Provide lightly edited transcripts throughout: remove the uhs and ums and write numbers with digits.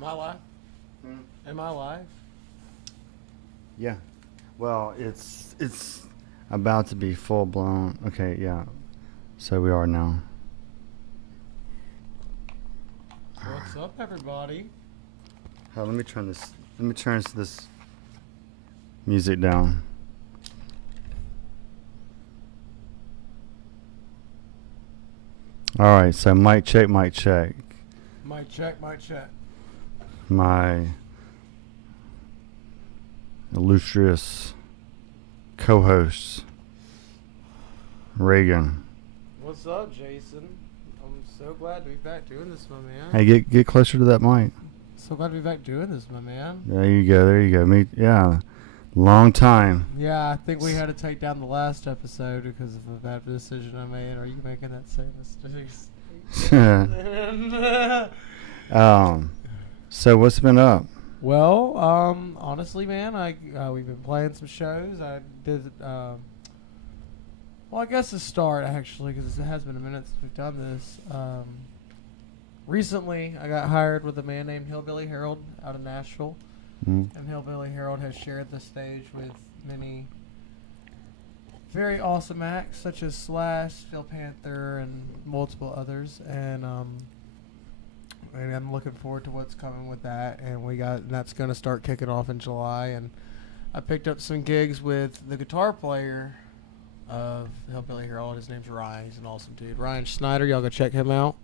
Am I live? Am I live? Yeah. Well, it's about to be full blown. Okay, yeah. So we are now. What's up, everybody? Let me turn this. Let me turn this music down. All right. So mic check, mic check. Mic check, mic check. My illustrious co-host Reagan. What's up, Jason? I'm so glad to be back doing this, my man. Hey, get closer to that mic. So glad to be back doing this, my man. There you go. There you go. Yeah. Long time. Yeah, I think we had to take down the last episode because of a bad decision I made. Are you making that same mistake? So what's been up? Well, honestly, man, we've been playing some shows. I did, well, I guess to start, actually, because it has been a minute since we've done this. Recently, I got hired with a man named Hillbilly Harold out of Nashville. And Hillbilly Harold has shared the stage with many very awesome acts, such as Slash, Steel Panther, and multiple others. And I'm looking forward to what's coming with that. And that's going to start kicking off in July. And I picked up some gigs with the guitar player of Hillbilly Harold. His name's Ryan. He's an awesome dude. Ryan Snyder. Y'all go check him out.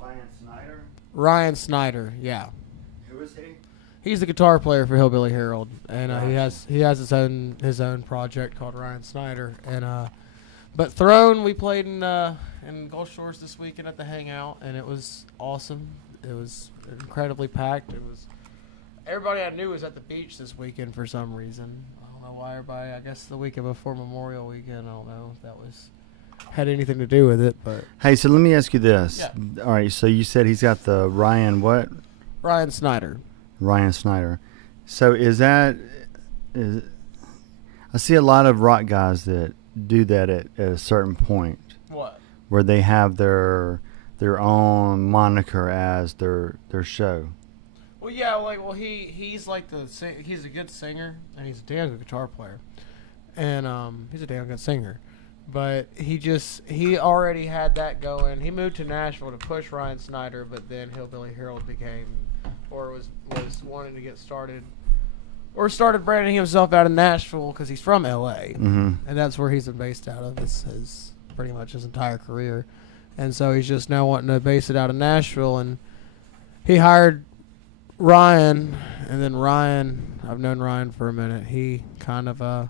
Ryan Snyder? Ryan Snyder, yeah. Who is he? He's the guitar player for Hillbilly Harold, and he has his own project called Ryan Snyder. And but Throne, we played in Gulf Shores this weekend at the Hangout, and it was awesome. It was incredibly packed. It was everybody I knew was at the beach this weekend for some reason. I don't know why everybody. I guess the weekend before Memorial Weekend. I don't know if that had anything to do with it, but hey, so let me ask you this. Yeah. All right, so you said he's got the Ryan what? Ryan Snyder. Ryan Snyder. So is I see a lot of rock guys that do that at a certain point. What? Where they have their own moniker as their show. Well, yeah, he's like he's a good singer and he's a damn good guitar player, and he's a damn good singer, but he already had that going. He moved to Nashville to push Ryan Snyder, but then Hillbilly Harold was wanting to get started, or started branding himself out of Nashville because he's from L.A. And that's where he's been based out of his pretty much his entire career, and so he's just now wanting to base it out of Nashville, and he hired Ryan, and then Ryan, I've known Ryan for a minute. He kind of got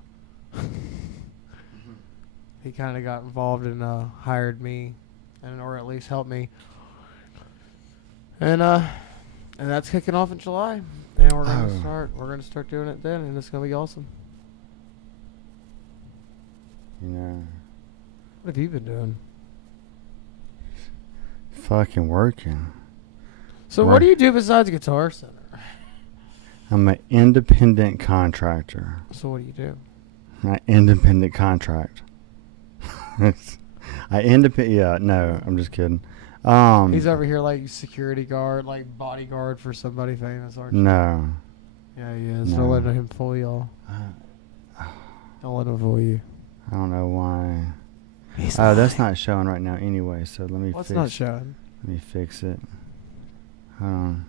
involved and hired me, or at least helped me, and that's kicking off in July, and we're gonna start doing it then, and it's gonna be awesome. Yeah. What have you been doing? Fucking working. So what do you do besides Guitar Center? I'm an independent contractor. So what do you do? An independent contract. Yeah, no, I'm just kidding. He's over here like security guard, like bodyguard for somebody famous, aren't you? No. Yeah, he is. No. Don't let him fool y'all. Don't let him fool you. I don't know why. Oh, that's not showing right now anyway, so let me What's not showing? Let me fix it. Hold on.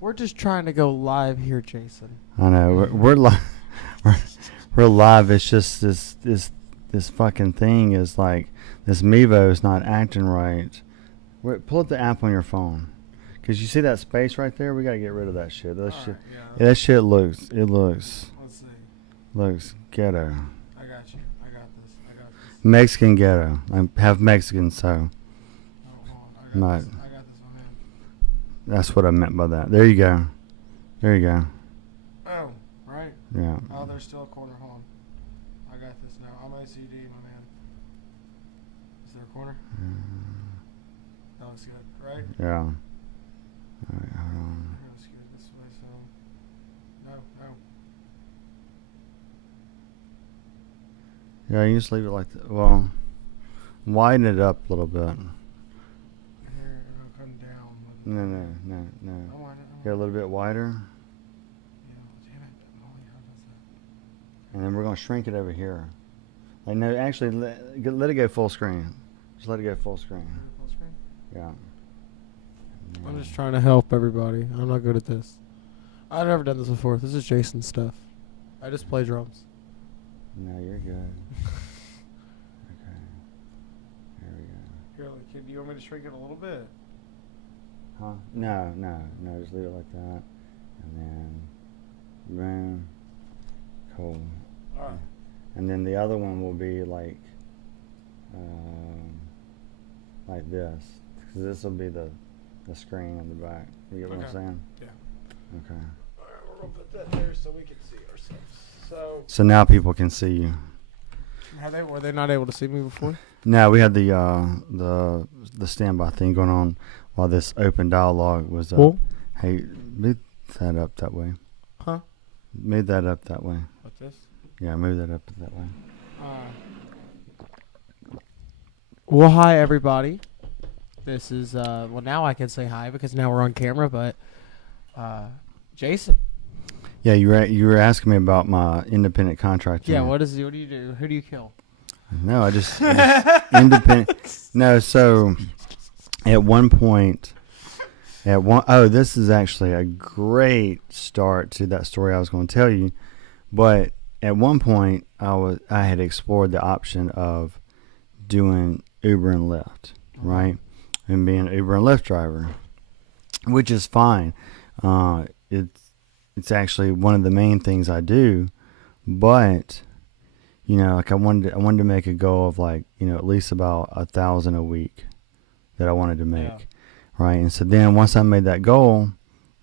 We're just trying to go live here, Jason. I know. We're live. We're live. It's just this fucking thing is like, this Mevo is not acting right. Pull up the app on your phone. Because you see that space right there? We got to get rid of that shit. That Yeah, that shit looks let's see. Looks ghetto. I got you. I got this. Mexican ghetto. I have Mexican, so. Oh, hold on. I got this, my man. That's what I meant by that. There you go. There you go. Oh, right. Yeah. Oh, there's still a corner. Hold on. I got this now. I'm OCD, my man. Is there a corner? That looks good, right? Yeah. All right, hold on. Let's get it this way, so. No. Yeah, you just leave it like that. Well, widen it up a little bit. Here, it'll come down with No. I want it. Get a little bit wider. Yeah, damn it. Oh, yeah, how does that? And then we're going to shrink it over here. Like, no, actually, let it go full screen. Just let it go full screen. Full screen? Yeah. I'm just trying to help everybody. I'm not good at this. I've never done this before. This is Jason's stuff. I just play drums. No, you're good. Okay. There we go. Here, kid, do you want me to shrink it a little bit? Huh? No. Just leave it like that. And then, boom. Cool. All right. And then the other one will be like this. Because this will be the screen in the back. You get what I'm saying? Yeah. Okay. All right, we're going to put that there so we can see ourselves. So now people can see you. Were they not able to see me before? No, we had the standby thing going on while this open dialogue was. Cool. Hey, move that up that way. Huh? Move that up that way. What's this? Yeah, move that up that way. Well, hi everybody. This is well, now I can say hi because now we're on camera. But Jason. Yeah, you were asking me about my independent contracting. Yeah, what do you do? Who do you kill? No, I just independent. No, so at one point, this is actually a great start to that story I was going to tell you. But at one point, I had explored the option of doing Uber and Lyft, right, and being an Uber and Lyft driver, which is fine. It's actually one of the main things I do, but like I wanted to make a goal of like at least about 1,000 a week that I wanted to make, right? And so then once I made that goal,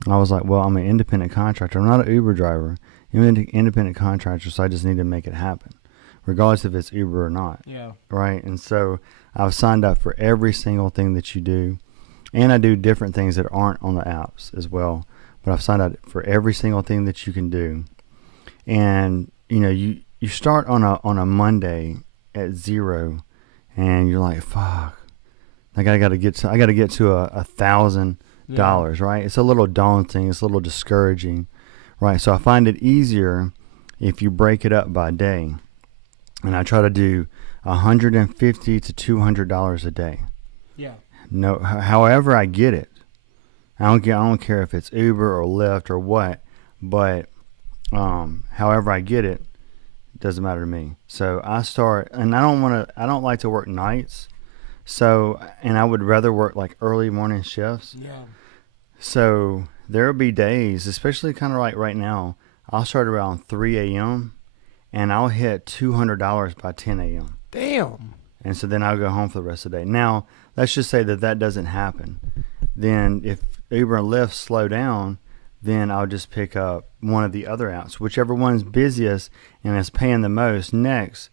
I was like, well, I'm an independent contractor. I'm not an Uber driver. I'm an independent contractor, so I just need to make it happen, regardless if it's Uber or not. Yeah. Right. And so I've signed up for every single thing that you do, and I do different things that aren't on the apps as well. But I've signed up for every single thing that you can do, and you start on a Monday at 0, and you're like, fuck, I gotta get to $1,000, right? It's a little daunting. It's a little discouraging, right? So I find it easier if you break it up by day, and I try to do $150 to $200 a day. Yeah. No, however I get it. I don't care if it's Uber or Lyft or what, but however I get it, doesn't matter to me. So I start, and I don't like to work nights. So, and I would rather work like early morning shifts. Yeah. So there'll be days, especially kind of like right now, I'll start around 3 a.m. and I'll hit $200 by 10 a.m. Damn. And so then I'll go home for the rest of the day. Now, let's just say that doesn't happen. Then if Uber and Lyft slow down, then I'll just pick up one of the other apps, whichever one's busiest and is paying the most next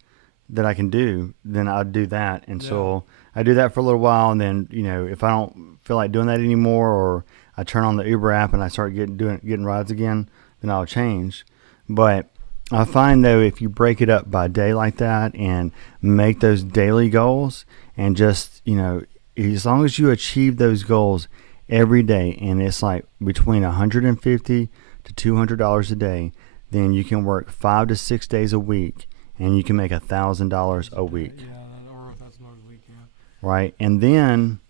that I can do, then I'll do that until I do that for a little while. And then, if I don't feel like doing that anymore, or I turn on the Uber app and I start getting rides again, then I'll change. But I find though, if you break it up by day like that and make those daily goals, and just, as long as you achieve those goals every day, and it's like between $150 to $200 a day, then you can work 5 to 6 days a week, and you can make $1,000 a week. Yeah, or $1,000 a week. Yeah. Right, and then,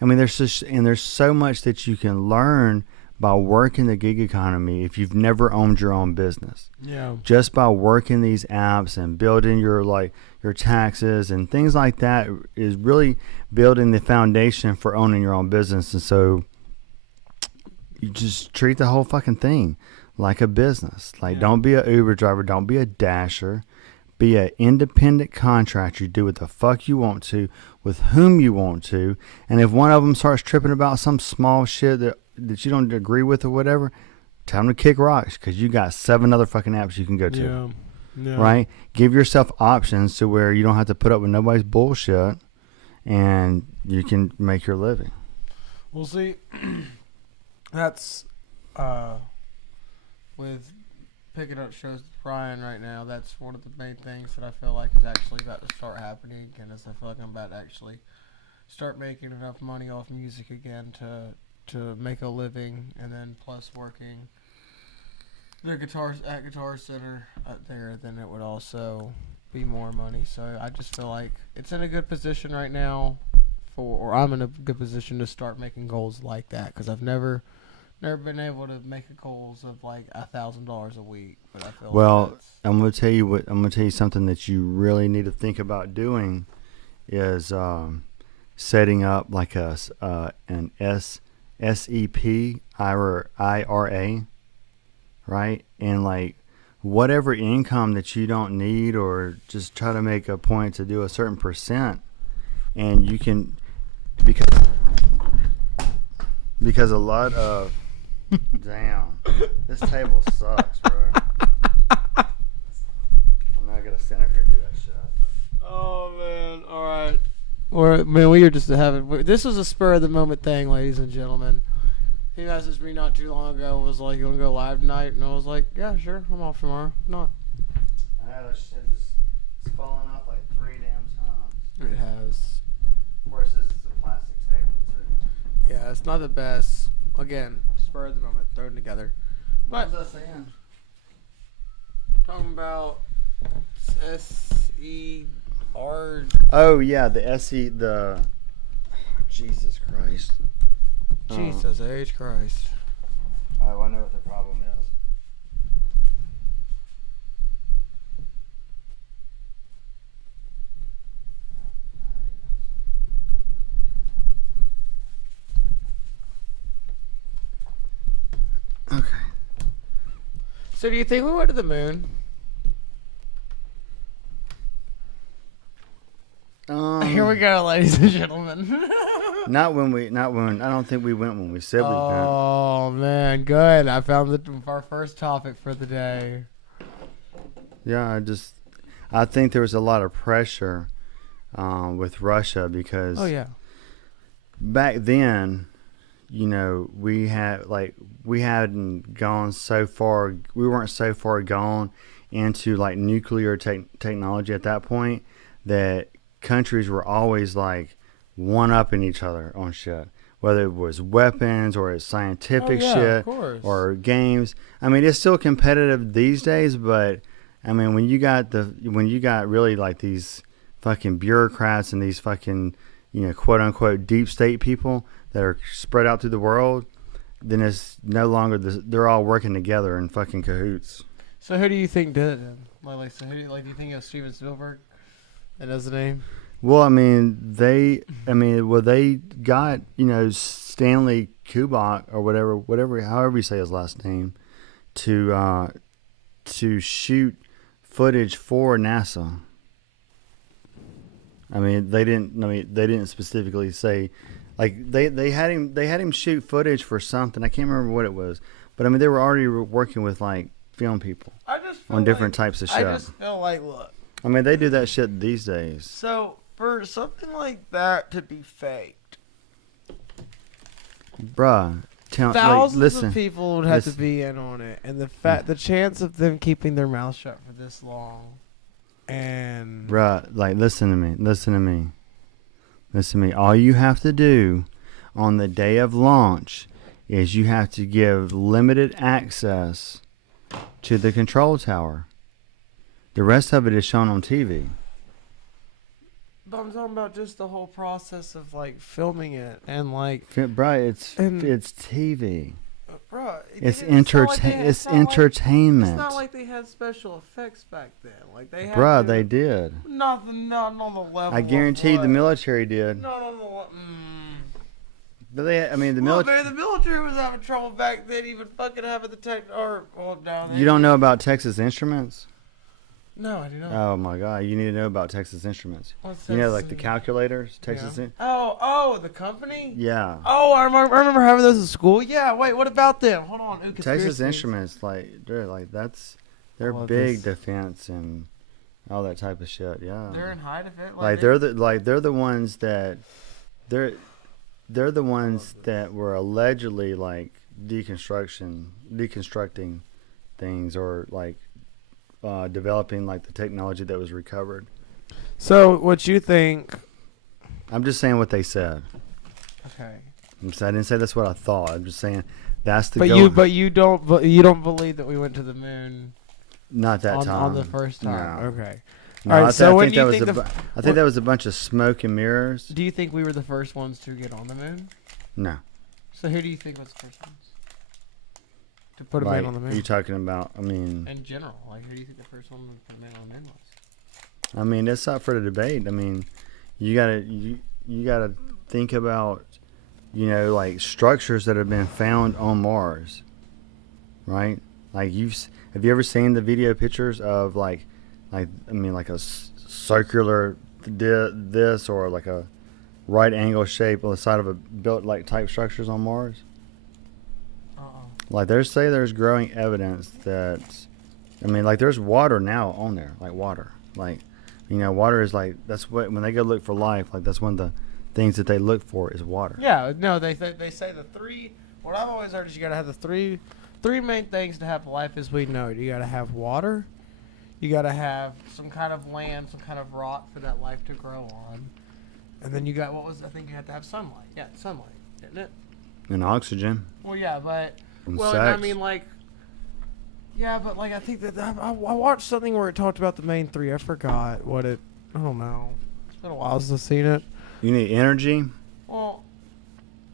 there's so much that you can learn by working the gig economy if you've never owned your own business. Yeah. Just by working these apps and building your taxes and things like that is really building the foundation for owning your own business. And so you just treat the whole fucking thing like a business. Don't be a Uber driver. Don't be a dasher. Be an independent contractor. You do what the fuck you want to with whom you want to. And if one of them starts tripping about some small shit that you don't agree with or whatever, tell them to kick rocks, because you got 7 other fucking apps you can go to. Yeah. Right? Give yourself options to where you don't have to put up with nobody's bullshit, and you can make your living. We'll see. That's with picking up shows with Brian right now. That's one of the main things that I feel like is actually about to start happening, and as I feel like I'm about to actually start making enough money off music again to to make a living, and then plus working the Guitar Center up there, then it would also be more money. So I just feel like it's in a good position right now or I'm in a good position to start making goals like that, because I've never been able to make goals of like $1,000 a week. But I feel like I'm gonna tell you something that you really need to think about doing is setting up like an SEP IRA, right? And like whatever income that you don't need, or just try to make a point to do a certain percent, and you can because a lot of damn, this table sucks, bro. I'm not gonna stand up here and do that shit. Oh man, all right. Or man, we were just having. This was a spur of the moment thing, ladies and gentlemen. He messaged me not too long ago and was like, "You want to go live tonight?" And I was like, "Yeah, sure. I'm off tomorrow." Not. I know that shit is falling off like 3 damn times. It has. Of course, this is a plastic table too. Yeah, it's not the best. Again, spur of the moment, thrown together. What But was I saying? talking about SER. Oh yeah, the Jesus Christ. Jesus H Christ. Oh, I know what the problem is. Okay. So, do you think we went to the moon? Here we go, ladies and gentlemen. Not when I don't think we went when we said we went. Oh man, good. I found our first topic for the day. Yeah, I think there was a lot of pressure with Russia because back then, you know, we hadn't gone so far. We weren't so far gone into like nuclear technology at that point that countries were always like one-upping each other on shit, whether it was weapons or it's scientific shit or games. I mean, it's still competitive these days, but I mean, when you got really like these fucking bureaucrats and these fucking, you know, quote unquote deep state people that are spread out through the world, then it's no longer they're all working together in fucking cahoots. So who do you think did it then? So who do you think it was Steven Spielberg? That is the name. Well, I mean, they got, you know, Stanley Kubrick or whatever, however you say his last name, to shoot footage for NASA. I mean, they didn't specifically say, like they had him shoot footage for something. I can't remember what it was, but I mean, they were already working with like film people on different types of shit. I just feel like, look. I mean, they do that shit these days. So for something like that to be faked, bruh, thousands of people would have to be in on it, and the chance of them keeping their mouth shut for this long, and bruh, like listen to me. All you have to do on the day of launch is you have to give limited access to the control tower. The rest of it is shown on TV. But I'm talking about just the whole process of like filming it and like, bruh, it's TV. Bruh, it's entertainment. It's not like they had special effects back then. Like they had. Bruh, they did. Not on the level. I guarantee the military did. Not on the. But the military. The military was having trouble back then, even fucking having the tech down there. You don't know about Texas Instruments? No, I do not. Oh my God, you need to know about Texas Instruments. What's you know, like the calculators, Texas. Yeah. Oh, the company. Yeah. Oh, I remember having those in school. Yeah. Wait, what about them? Hold on. Texas Instruments, they're big defense and all that type of shit. Yeah. They're in high defense. They're the ones that were allegedly like deconstructing things or like. Developing like the technology that was recovered. So what you think? I'm just saying what they said. Okay. So I didn't say that's what I thought. I'm just saying that's the But goal. you don't believe that we went to the moon Not that time. on the first time. No. Okay. No, All right. So I when think do that you was think I think that was a bunch of smoke and mirrors. do you think we were the first ones to get on the moon? No. So who do you think was the first ones to put a Like, man on the moon? Are you talking about? I mean, In general, like who do you think the first one to put a man on the moon was? I mean, it's up for the debate. I mean, you gotta think about, like structures that have been found on Mars, right? Like have you ever seen the video pictures of like a circular this or like a right angle shape on the side of a built like type structures on Mars? Like there's growing evidence that, like there's water now on there, like water, like. Water is like, that's what, when they go look for life, like that's one of the things that they look for is water. Yeah, no, they say the three, what I've always heard is you got to have the three main things to have life as we know it. You got to have water, you got to have some kind of land, some kind of rock for that life to grow on. And then you got, I think you have to have sunlight. Yeah, sunlight, isn't it? And oxygen. Well, yeah, but, And well, sex. I mean, like, yeah, but like I think that I watched something where it talked about the main three. I forgot what it. I don't know. It's been a while since I've seen it. You need energy. Well.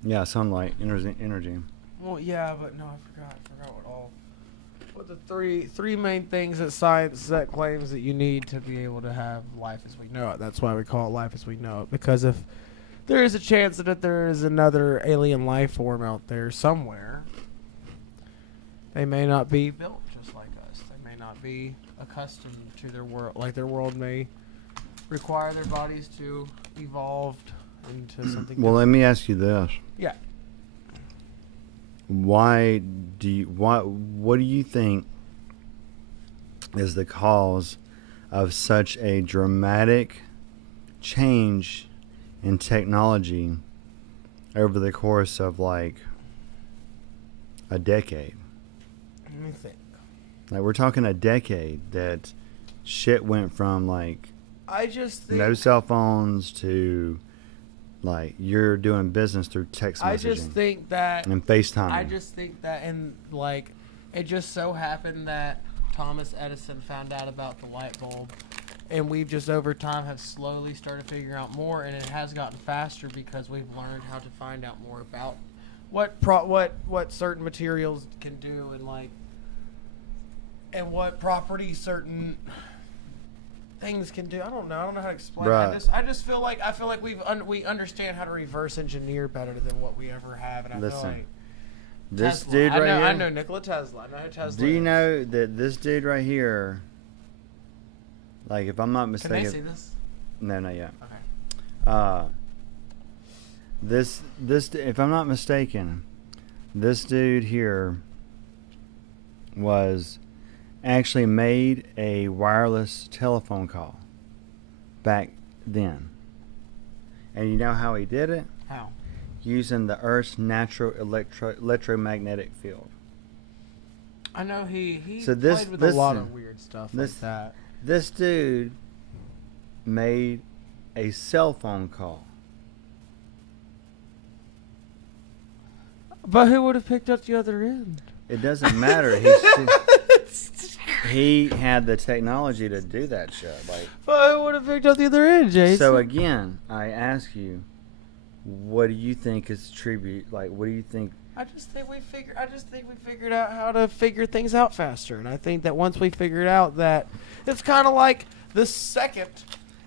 Yeah, sunlight, energy. Well, yeah, but no, I forgot what all. What the three main things that science that claims that you need to be able to have life as we know it. That's why we call it life as we know it. Because if there is a chance that there is another alien life form out there somewhere, they may not be built just like us. They may not be accustomed to their world. Like their world may require their bodies to evolve into something. Well, let me ask you this. Yeah. What do you think is the cause of such a dramatic change in technology over the course of like a decade? Let me think. Like we're talking a decade that shit went from like I just think no cell phones to like you're doing business through text messaging. I just think that and FaceTime. I just think that, and like it just so happened that Thomas Edison found out about the light bulb, and we've just over time have slowly started figuring out more, and it has gotten faster because we've learned how to find out more about what certain materials can do, and like and what properties certain things can do. I don't know how to explain. Right. I just feel like we understand how to reverse engineer better than what we ever have, and I feel like this Tesla. dude right here. I know Nikola Tesla. I know who Tesla. Do you is. know that this dude right here, like if I'm not Can mistaken, they see this? no, not yet. Okay. This if I'm not mistaken, this dude here was actually made a wireless telephone call back then. And you know how he did it? How? Using the Earth's natural electromagnetic field. I know he So played with a lot of weird stuff like this- that. This dude made a cell phone call. But who would have picked up the other end? It doesn't matter. He had the technology to do that shit. Like, But who would have picked up the other end, Jason? so again, I ask you, what do you think is tribute? Like, what do you think? I just think we figured out how to figure things out faster, and I think that once we figured out that it's kind of like the second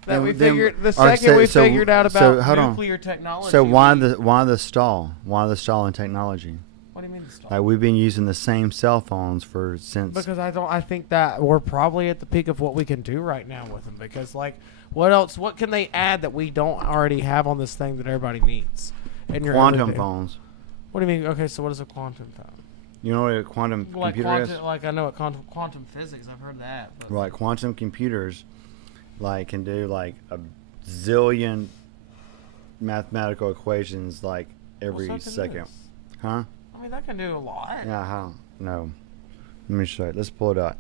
that we figured figured out about nuclear technology. So why the stall? Why the stall in technology? What do you mean the stall? Like we've been using the same cell phones since. Because I think that we're probably at the peak of what we can do right now with them. Because like, what else? What can they add that we don't already have on this thing that everybody needs? And quantum phones. What do you mean? Okay, so what is a quantum phone? You know what a quantum computer is? Like I know what quantum physics. I've heard that. But Right, quantum computers, like can do like a zillion mathematical equations like every Well, so can second. this. Huh? I mean, that can do a lot. Yeah, how? No. Let me show you. Let's pull it up.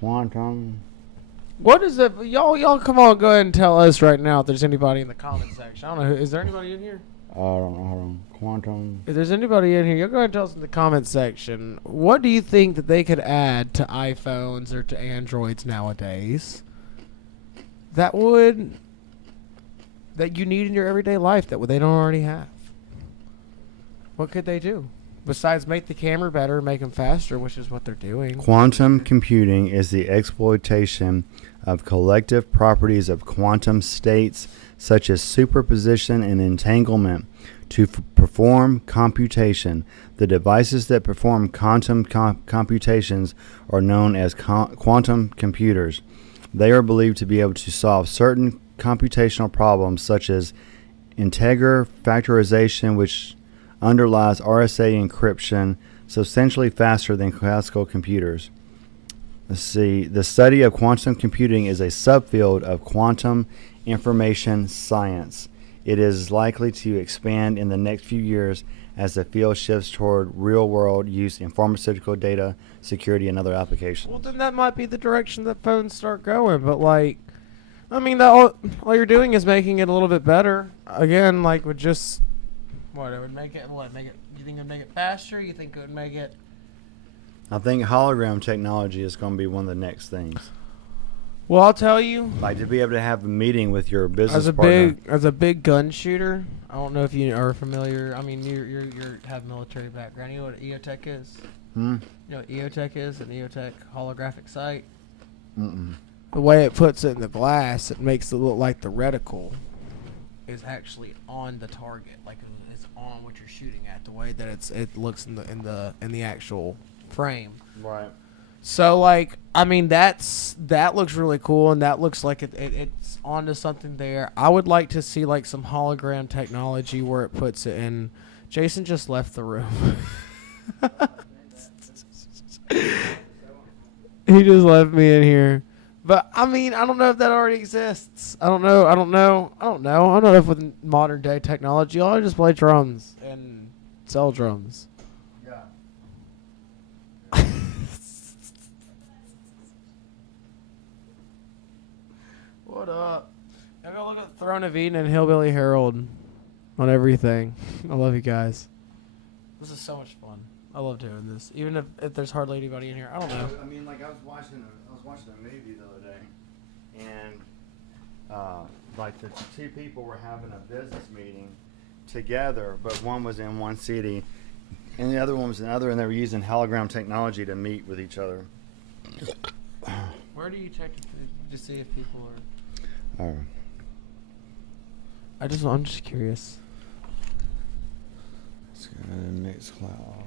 Quantum. What is it? Y'all come on, go ahead and tell us right now if there's anybody in the comment section. I don't know. Is there anybody in here? I don't know. Hold on. Quantum. If there's anybody in here, you'll go ahead and tell us in the comment section. What do you think that they could add to iPhones or to Androids nowadays that you need in your everyday life that they don't already have? What could they do besides make the camera better, make them faster, which is what they're doing? Quantum computing is the exploitation of collective properties of quantum states such as superposition and entanglement to perform computation. The devices that perform quantum computations are known as quantum computers. They are believed to be able to solve certain computational problems such as integer factorization, which underlies RSA encryption, substantially faster than classical computers. Let's see. The study of quantum computing is a subfield of quantum information science. It is likely to expand in the next few years as the field shifts toward real-world use in pharmaceutical data security and other applications. Well, then that might be the direction that phones start going. But like, I mean, that all you're doing is making it a little bit better. Again, like with just what it would make it. What make it? You think it would make it faster? You think it would make it? I think hologram technology is going to be one of the next things. Well, I'll tell you. Like to be able to have a meeting with your business partner. As a big gun shooter, I don't know if you are familiar. I mean, you have military background. You know what EOTech is? You know what EOTech is? An EOTech holographic sight. The way it puts it in the glass, it makes it look like the reticle is actually on the target, like it's on what you're shooting at. The way that it looks in the actual frame. Right. So like, I mean, that looks really cool, and that looks like it's onto something there. I would like to see like some hologram technology where it puts it in. Jason just left the room. He just left me in here. But I mean, I don't know if that already exists. I don't know. I don't know if with modern day technology, I just play drums and sell drums. What up? I'm gonna look at Throne of Eden and Hillbilly Harold on everything. I love you guys. This is so much fun. I love doing this, even if there's hardly anybody in here. I don't know. I mean, like I was watching a movie the other day, and like the two people were having a business meeting together, but one was in one city, and the other one was in another, and they were using hologram technology to meet with each other. Where do you check to see if people are? I'm just curious. Let's go to Mixcloud.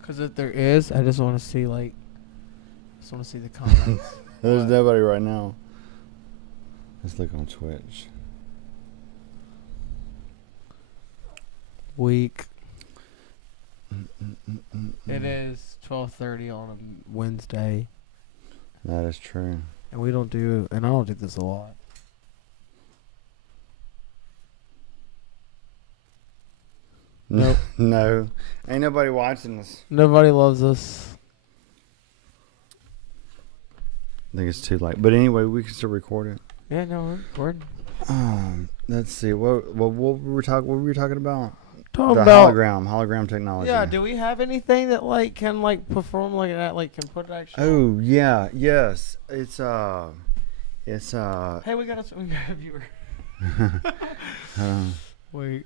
Because if there is, I just want to see the comments. There's nobody right now. Let's look on Twitch. Week. It is 12:30 on a Wednesday. That is true. And I don't do this a lot. Nope. No. Ain't nobody watching us. Nobody loves us. I think it's too late. But anyway, we can still record it. Yeah, no, we're recording. Let's see. What were we talking about? Talking The about hologram technology. Yeah, do we have anything that like can like perform like that, like can put actually? Oh yeah, yes. It's Hey, we got a viewer. Wait.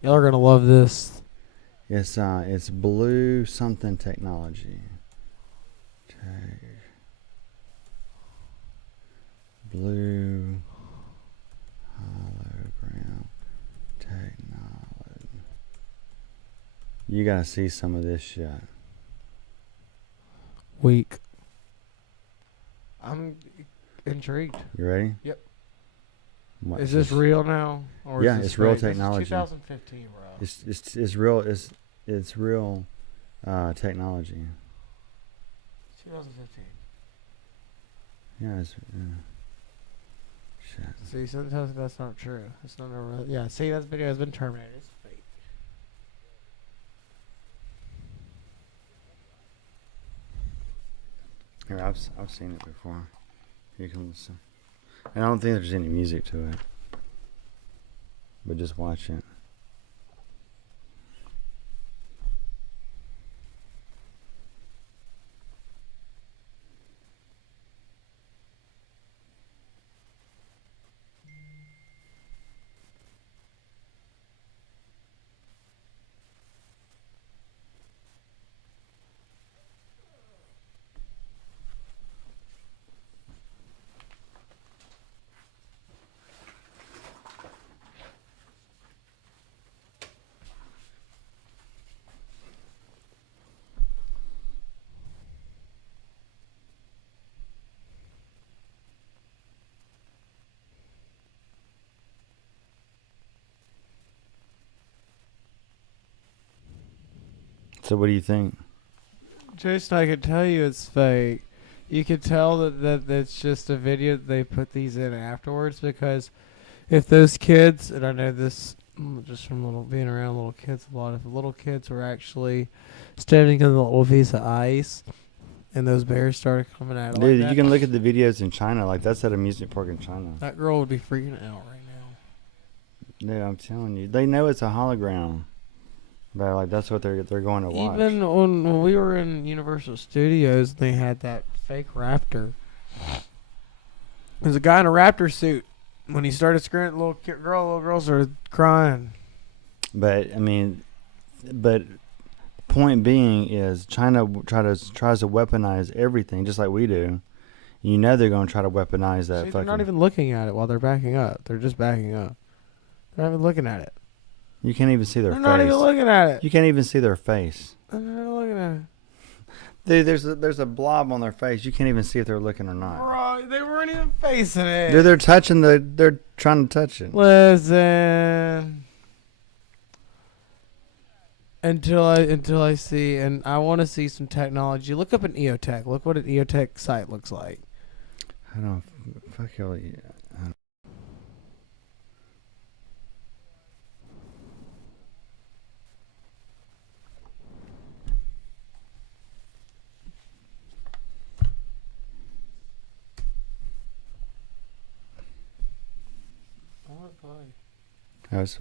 Y'all are gonna love this. It's blue something technology. Blue hologram technology. You gotta see some of this shit. Weak. I'm intrigued. You ready? Yep. What, Is this real now? Or Yeah, is this it's real fake? technology. This is 2015, bro. It's real. It's real technology. 2015. Yeah. Shit. See, sometimes that's not true. It's not a real. Yeah. See, that video has been terminated. It's fake. Here, I've seen it before. You can listen. I don't think there's any music to it. But just watch it. So what do you think? Jason, I could tell you it's fake. You could tell that that's just a video that they put these in afterwards, because if those kids, and I know this just from being around little kids a lot, if the little kids were actually standing in the little piece of ice and those bears started coming at it Dude, like you that, can look at the videos in China. Like, that's at a amusement park in China. that girl would be freaking out right now. Dude, I'm telling you. They know it's a hologram. But, like, that's what they're going to watch. Even when we were in Universal Studios, they had that fake raptor. There's a guy in a raptor suit. When he started screaming, little girl started crying. But, I mean, point being is China tries to weaponize everything just like we do. You know they're going to try to weaponize that. See, they're not even looking at it while they're backing up. They're just backing up. They're not even looking at it. You can't even see their face. They're not even looking at it. You can't even see their face. They're not even looking at it. Dude, there's a blob on their face. You can't even see if they're looking or not. Bro, they weren't even facing it. Dude, they're trying to touch it. Listen. Until I see, and I want to see some technology. Look up an EOTech. Look what an EOTech site looks like. I don't. Fuck y'all. I was.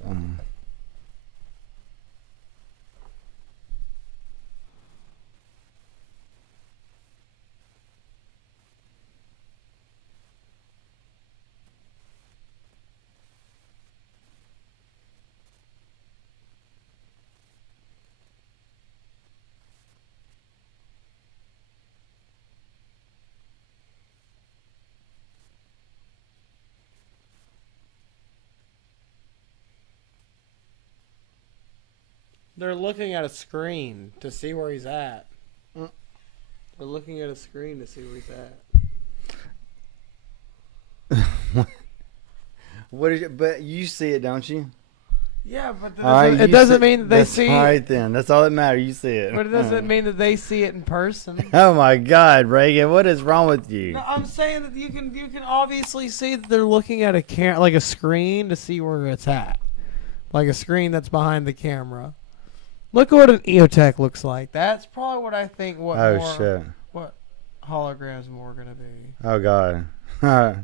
They're looking at a screen to see where he's at. They're looking at a screen to see where he's at. What is it? But you see it, don't you? Yeah, but It doesn't mean that they see it. All it. right, then. That's all that matters. You see it. But it doesn't mean that they see it in person. Oh, my God, Reagan. What is wrong with you? No, I'm saying that you can obviously see that they're looking at like a screen to see where it's at. Like a screen that's behind the camera. Look at what an EOTech looks like. That's probably what I think what holograms more going to be. Oh, God.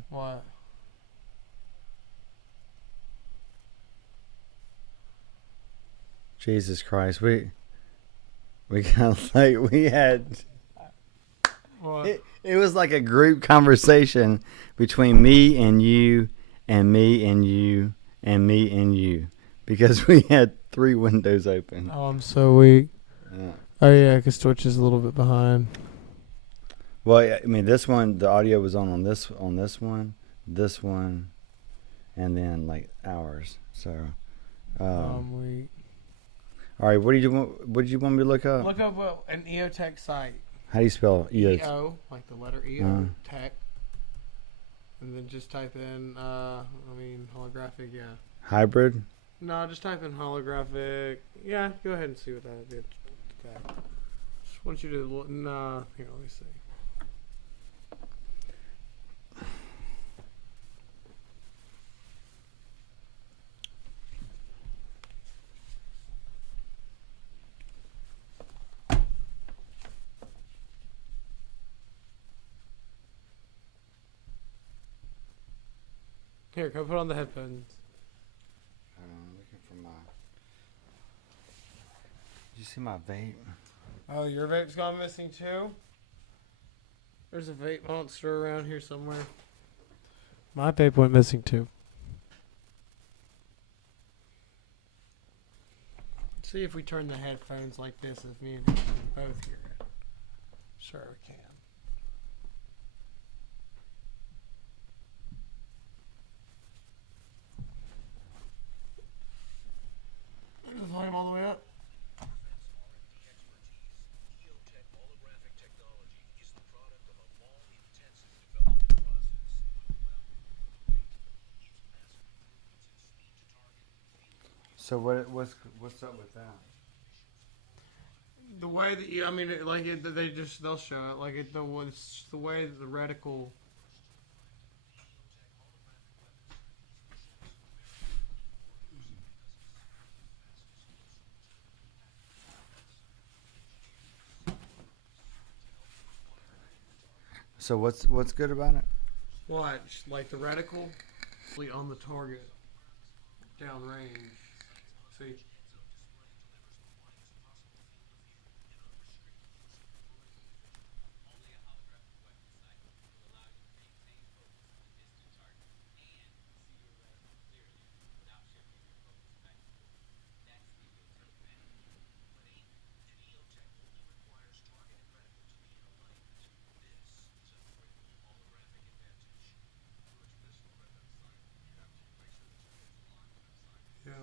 What? Jesus Christ. We got like, we had... What? It was like a group conversation between me and you and me and you and me and you. Because we had 3 windows open. Oh, I'm so weak. Yeah. Oh, yeah, because Twitch is a little bit behind. Well, I mean, this one, the audio was on this one, and then, like, ours. So, I'm weak. all right, what did you want me to look up? Look up an EOTech site. How do you spell EO? EO, like the letter EO, tech. And then just type in, holographic, yeah. Hybrid? No, just type in holographic. Yeah, go ahead and see what that did. Okay. Just want you to look. Nah, here, let me see. Here, go put on the headphones. Looking for my. Did you see my vape? Oh, your vape's gone missing too? There's a vape monster around here somewhere. My vape went missing too. See if we turn the headphones like this, if me and him can both hear it. Sure we can. The volume all the way up. So what's up with that? The way that you, I mean, they'll show it like it's the way that the reticle. So what's good about it? Watch, like the reticle, on the target, downrange. See. Yeah.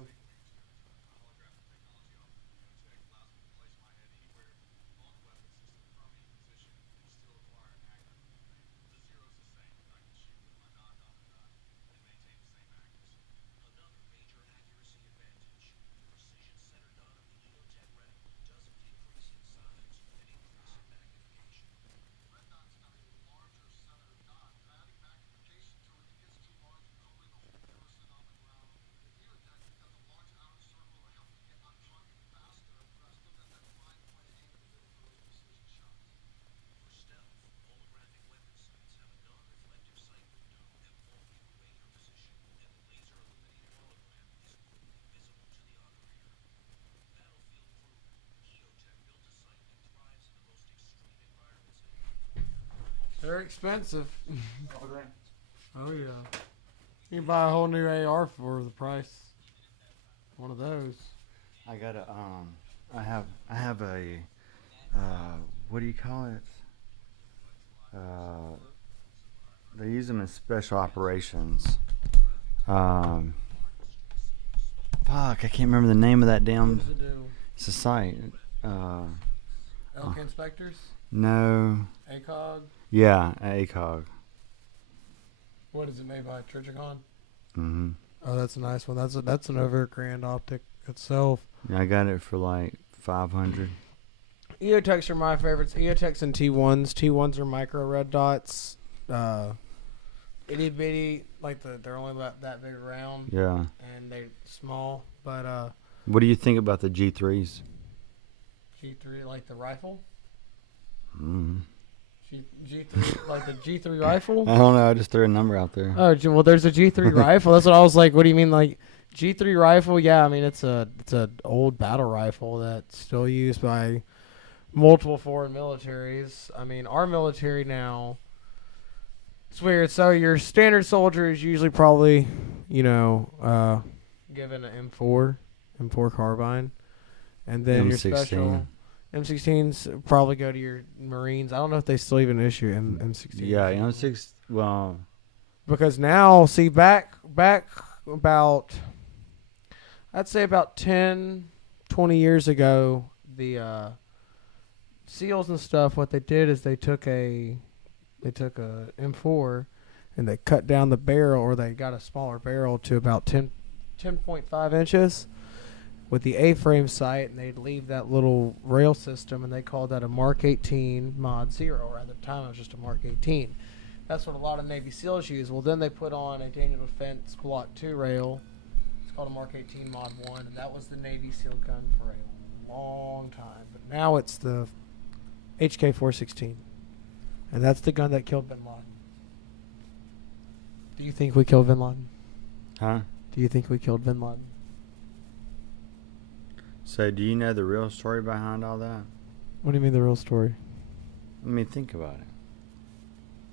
They're expensive. Oh yeah. You can buy a whole new AR for the price. One of those. I got a I have a what do you call it? They use them in special operations. Fuck, I can't remember the name of that damn. What does it do? It's a site. Elk inspectors? No. ACOG? Yeah, ACOG. What is it made by? Trichicon? Mhm. Oh, that's a nice one. That's an over $1,000 optic itself. Yeah, I got it for like 500. EOTechs are my favorites. EOTechs and T1s. T1s are micro red dots. Itty bitty, like they're only about that big around. Yeah. And they're small, but What do you think about the G3s? G3, like the rifle. Mm. G3, like the G3 rifle. I don't know. I just threw a number out there. Oh, well, there's a G3 rifle. That's what I was like. What do you mean, like G3 rifle? Yeah, I mean it's a old battle rifle that's still used by multiple foreign militaries. I mean, our military now. It's weird. So your standard soldier is usually probably, given an M4 carbine, and then your M16. special M16s probably go to your Marines. I don't know if they still even issue M16s. Yeah, M6. Well, because now, see, back about, I'd say about 10, 20 years ago, the SEALs and stuff, what they did is they took a M4 and they cut down the barrel, or they got a smaller barrel to about 10.5 inches with the A-frame sight, and they'd leave that little rail system, and they called that a Mark 18 Mod 0, or at the time it was just a Mark 18. That's what a lot of Navy SEALs use. Well, then they put on a Daniel Defense Block 2 rail. It's called a Mark 18 Mod 1, and that was the Navy SEAL gun for a long time. But now it's the HK-416, and that's the gun that killed Bin Laden. Do you think we killed Bin Laden? Huh? Do you think we killed Bin Laden? So, do you know the real story behind all that? What do you mean the real story? I mean, think about it.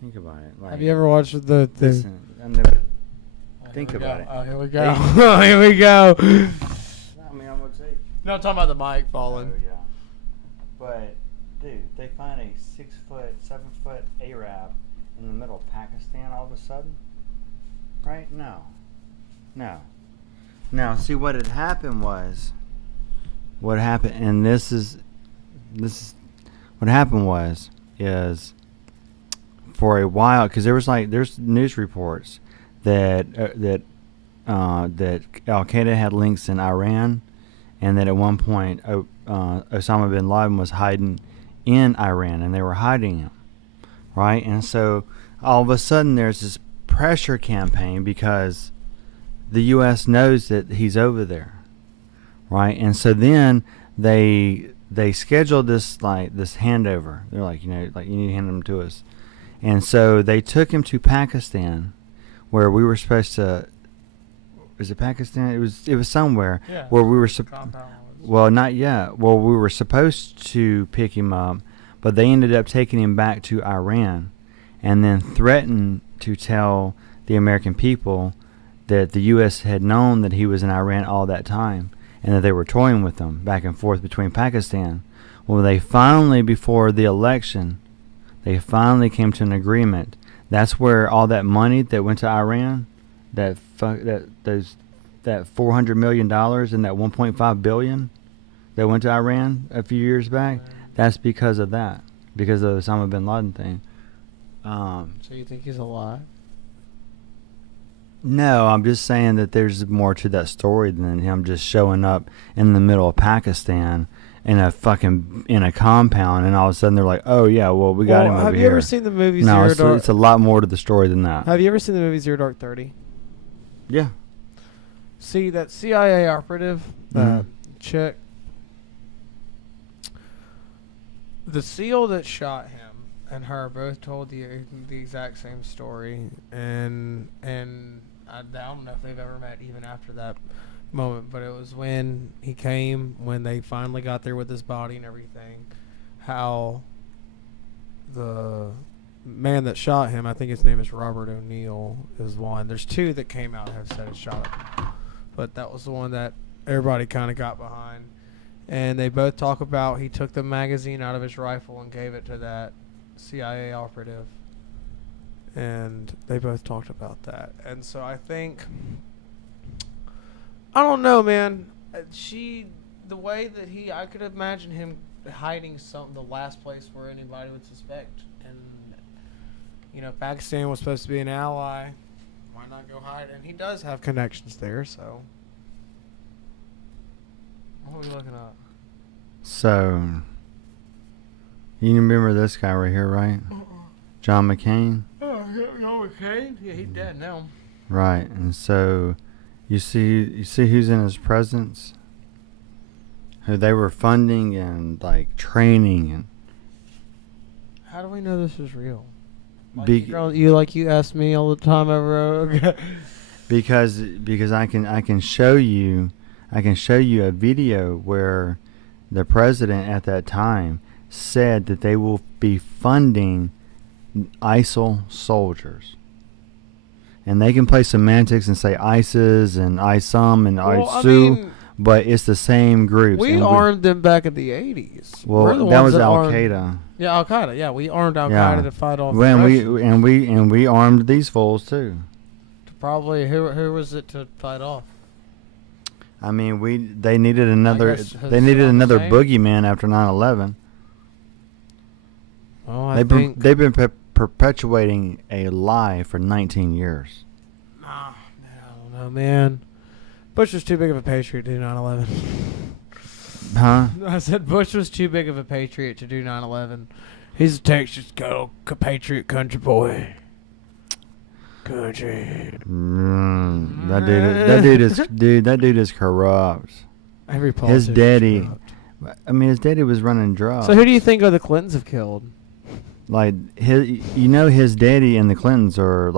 Think about it. Like, Have you ever watched the listen, I never think here we about go. it. Oh, here we go. Oh, here we go. I mean, I'm gonna take. No, I'm talking about the mic falling. Oh, yeah. But, dude, they find a 6 foot, 7 foot Arab in the middle of Pakistan all of a sudden? Right? No. Now, see what had happened was, what happened, and this is, what happened was, is for a while, because there's news reports that Al Qaeda had links in Iran, and that at one point Osama bin Laden was hiding in Iran, and they were hiding him, right? And so all of a sudden there's this pressure campaign because the U.S. knows that he's over there, right? And so then they scheduled this handover. They're like, you need to hand him to us. And so they took him to Pakistan, where we were supposed to. Was it Pakistan? It was somewhere where we were. Well, not yet. Well, we were supposed to pick him up, but they ended up taking him back to Iran, and then threatened to tell the American people that the U.S. had known that he was in Iran all that time, and that they were toying with him back and forth between Pakistan. Well, they finally, before the election, they finally came to an agreement. That's where all that money that went to Iran, that $400 million and that $1.5 billion that went to Iran a few years back, that's because of that, because of the Osama bin Laden thing. So you think he's alive? No, I'm just saying that there's more to that story than him just showing up in the middle of Pakistan in a compound, and all of a sudden they're like, "Oh yeah, well we got him over here." Have you ever seen the movie No, Zero Dark? it's a lot more to the story than that. Have you ever seen the movie Zero Dark 30? Yeah. See that CIA operative, chick, the SEAL that shot him and her both told the exact same story, and I don't know if they've ever met even after that moment, but it was when he came, when they finally got there with his body and everything, how the man that shot him, I think his name is Robert O'Neill, is one. There's two that came out and have said it shot him, but that was the one that everybody kind of got behind. And they both talk about he took the magazine out of his rifle and gave it to that CIA operative. And they both talked about that. And so I think, I don't know, man. The way that I could imagine him hiding the last place where anybody would suspect. And, Pakistan was supposed to be an ally. Why not go hide? And he does have connections there, so. What are we looking at? So, you remember this guy right here, right? John McCain? Oh, John McCain? Yeah, he's dead now. Right, and so you see who's in his presence? Who they were funding and training and. How do we know this is real? You ask me all the time over. Because I can show you a video where the president at that time said that they will be funding ISIL soldiers. And they can play semantics and say ISIS and ISIM and ISU, but it's the same groups. We armed them back in the 80s. Well, that was Al Qaeda. Yeah, Al Qaeda. Yeah, we armed Al Qaeda to fight off. We armed these fools too. Probably who was it to fight off? I mean, they needed another boogeyman after 9/11. Oh, they've been perpetuating a lie for 19 years. I don't know, man. Bush was too big of a patriot to do 9/11. Huh? I said Bush was too big of a patriot to do 9/11. He's a Texas patriot country boy. Country. That dude is corrupt. Every politician. His daddy was running drugs. So who do you think the Clintons have killed? His daddy and the Clintons are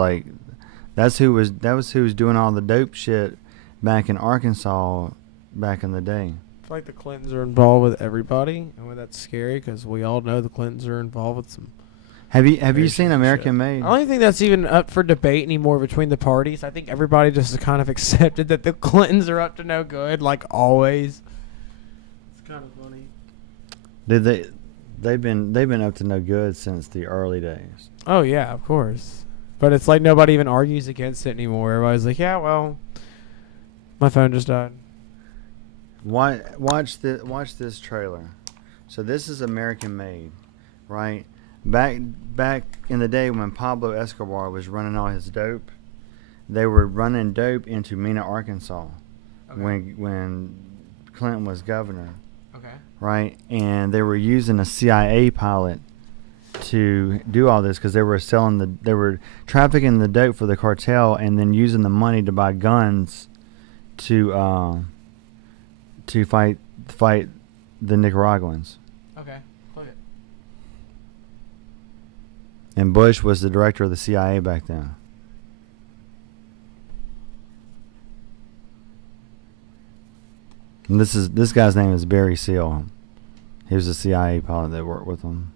That was who was doing all the dope shit back in Arkansas back in the day. I feel like the Clintons are involved with everybody, and that's scary because we all know the Clintons are involved with some. Have you seen shit. American Made? I don't even think that's even up for debate anymore between the parties. I think everybody just kind of accepted that the Clintons are up to no good, like always. It's kind of funny. They've been up to no good since the early days. Oh yeah, of course. But it's like nobody even argues against it anymore. Everybody's like, yeah, well, my phone just died. Watch this trailer. So this is American Made, right? Back in the day when Pablo Escobar was running all his dope, they were running dope into Mena, Arkansas, Okay. when Clinton was governor, Okay. right? And they were using a CIA pilot to do all this because they were trafficking the dope for the cartel and then using the money to buy guns to fight the Nicaraguans. Okay. Play it. And Bush was the director of the CIA back then. And this guy's name is Barry Seal. He was a CIA pilot that worked with him.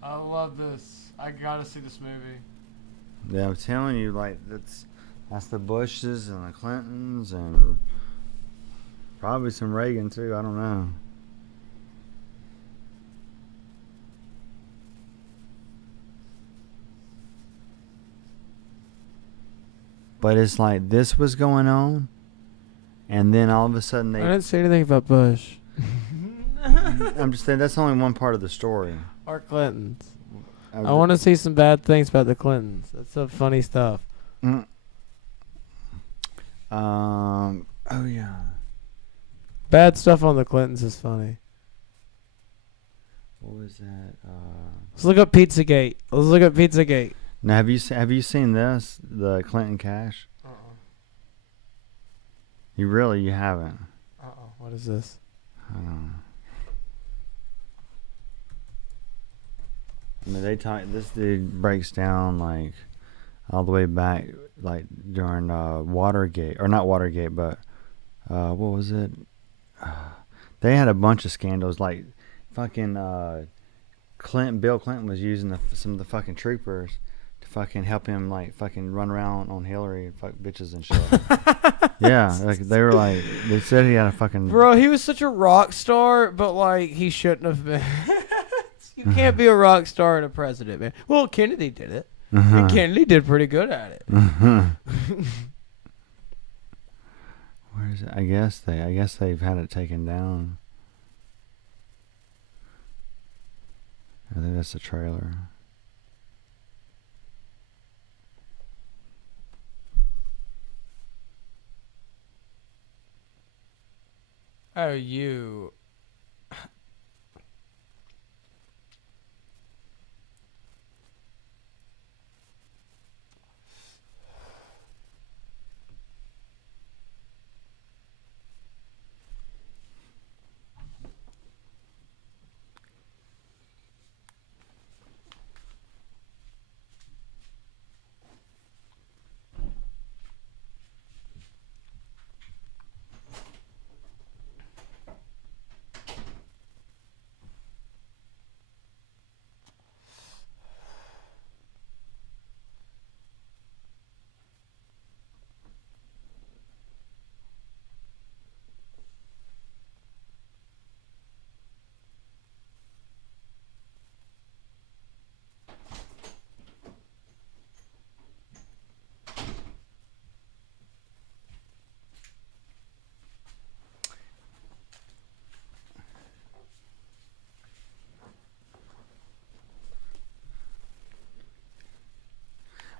I love this. I gotta see this movie. Yeah, I'm telling you, like that's the Bushes and the Clintons and probably some Reagan too. I don't know. But it's like this was going on, and then all of a sudden I didn't say anything about Bush. I'm just saying that's only one part of the story. Or Clintons. I want to see some bad things about the Clintons. That's some funny stuff. Oh yeah. Bad stuff on the Clintons is funny. What was that? Let's look up Pizzagate. Now have you seen this? The Clinton cash? You haven't. What is this? I don't know. I mean, this dude breaks down like all the way back, like during Watergate, or not Watergate, but what was it? They had a bunch of scandals, like fucking Bill Clinton was using some of the fucking troopers to fucking help him, like fucking run around on Hillary and fuck bitches and shit. Yeah, like they said he had a fucking. Bro, he was such a rock star, but like he shouldn't have been. You can't be a rock star and a president, man. Well, Kennedy did it. And Kennedy did pretty good at it. Where is it? I guess they've had it taken down. I think that's the trailer. Oh, you.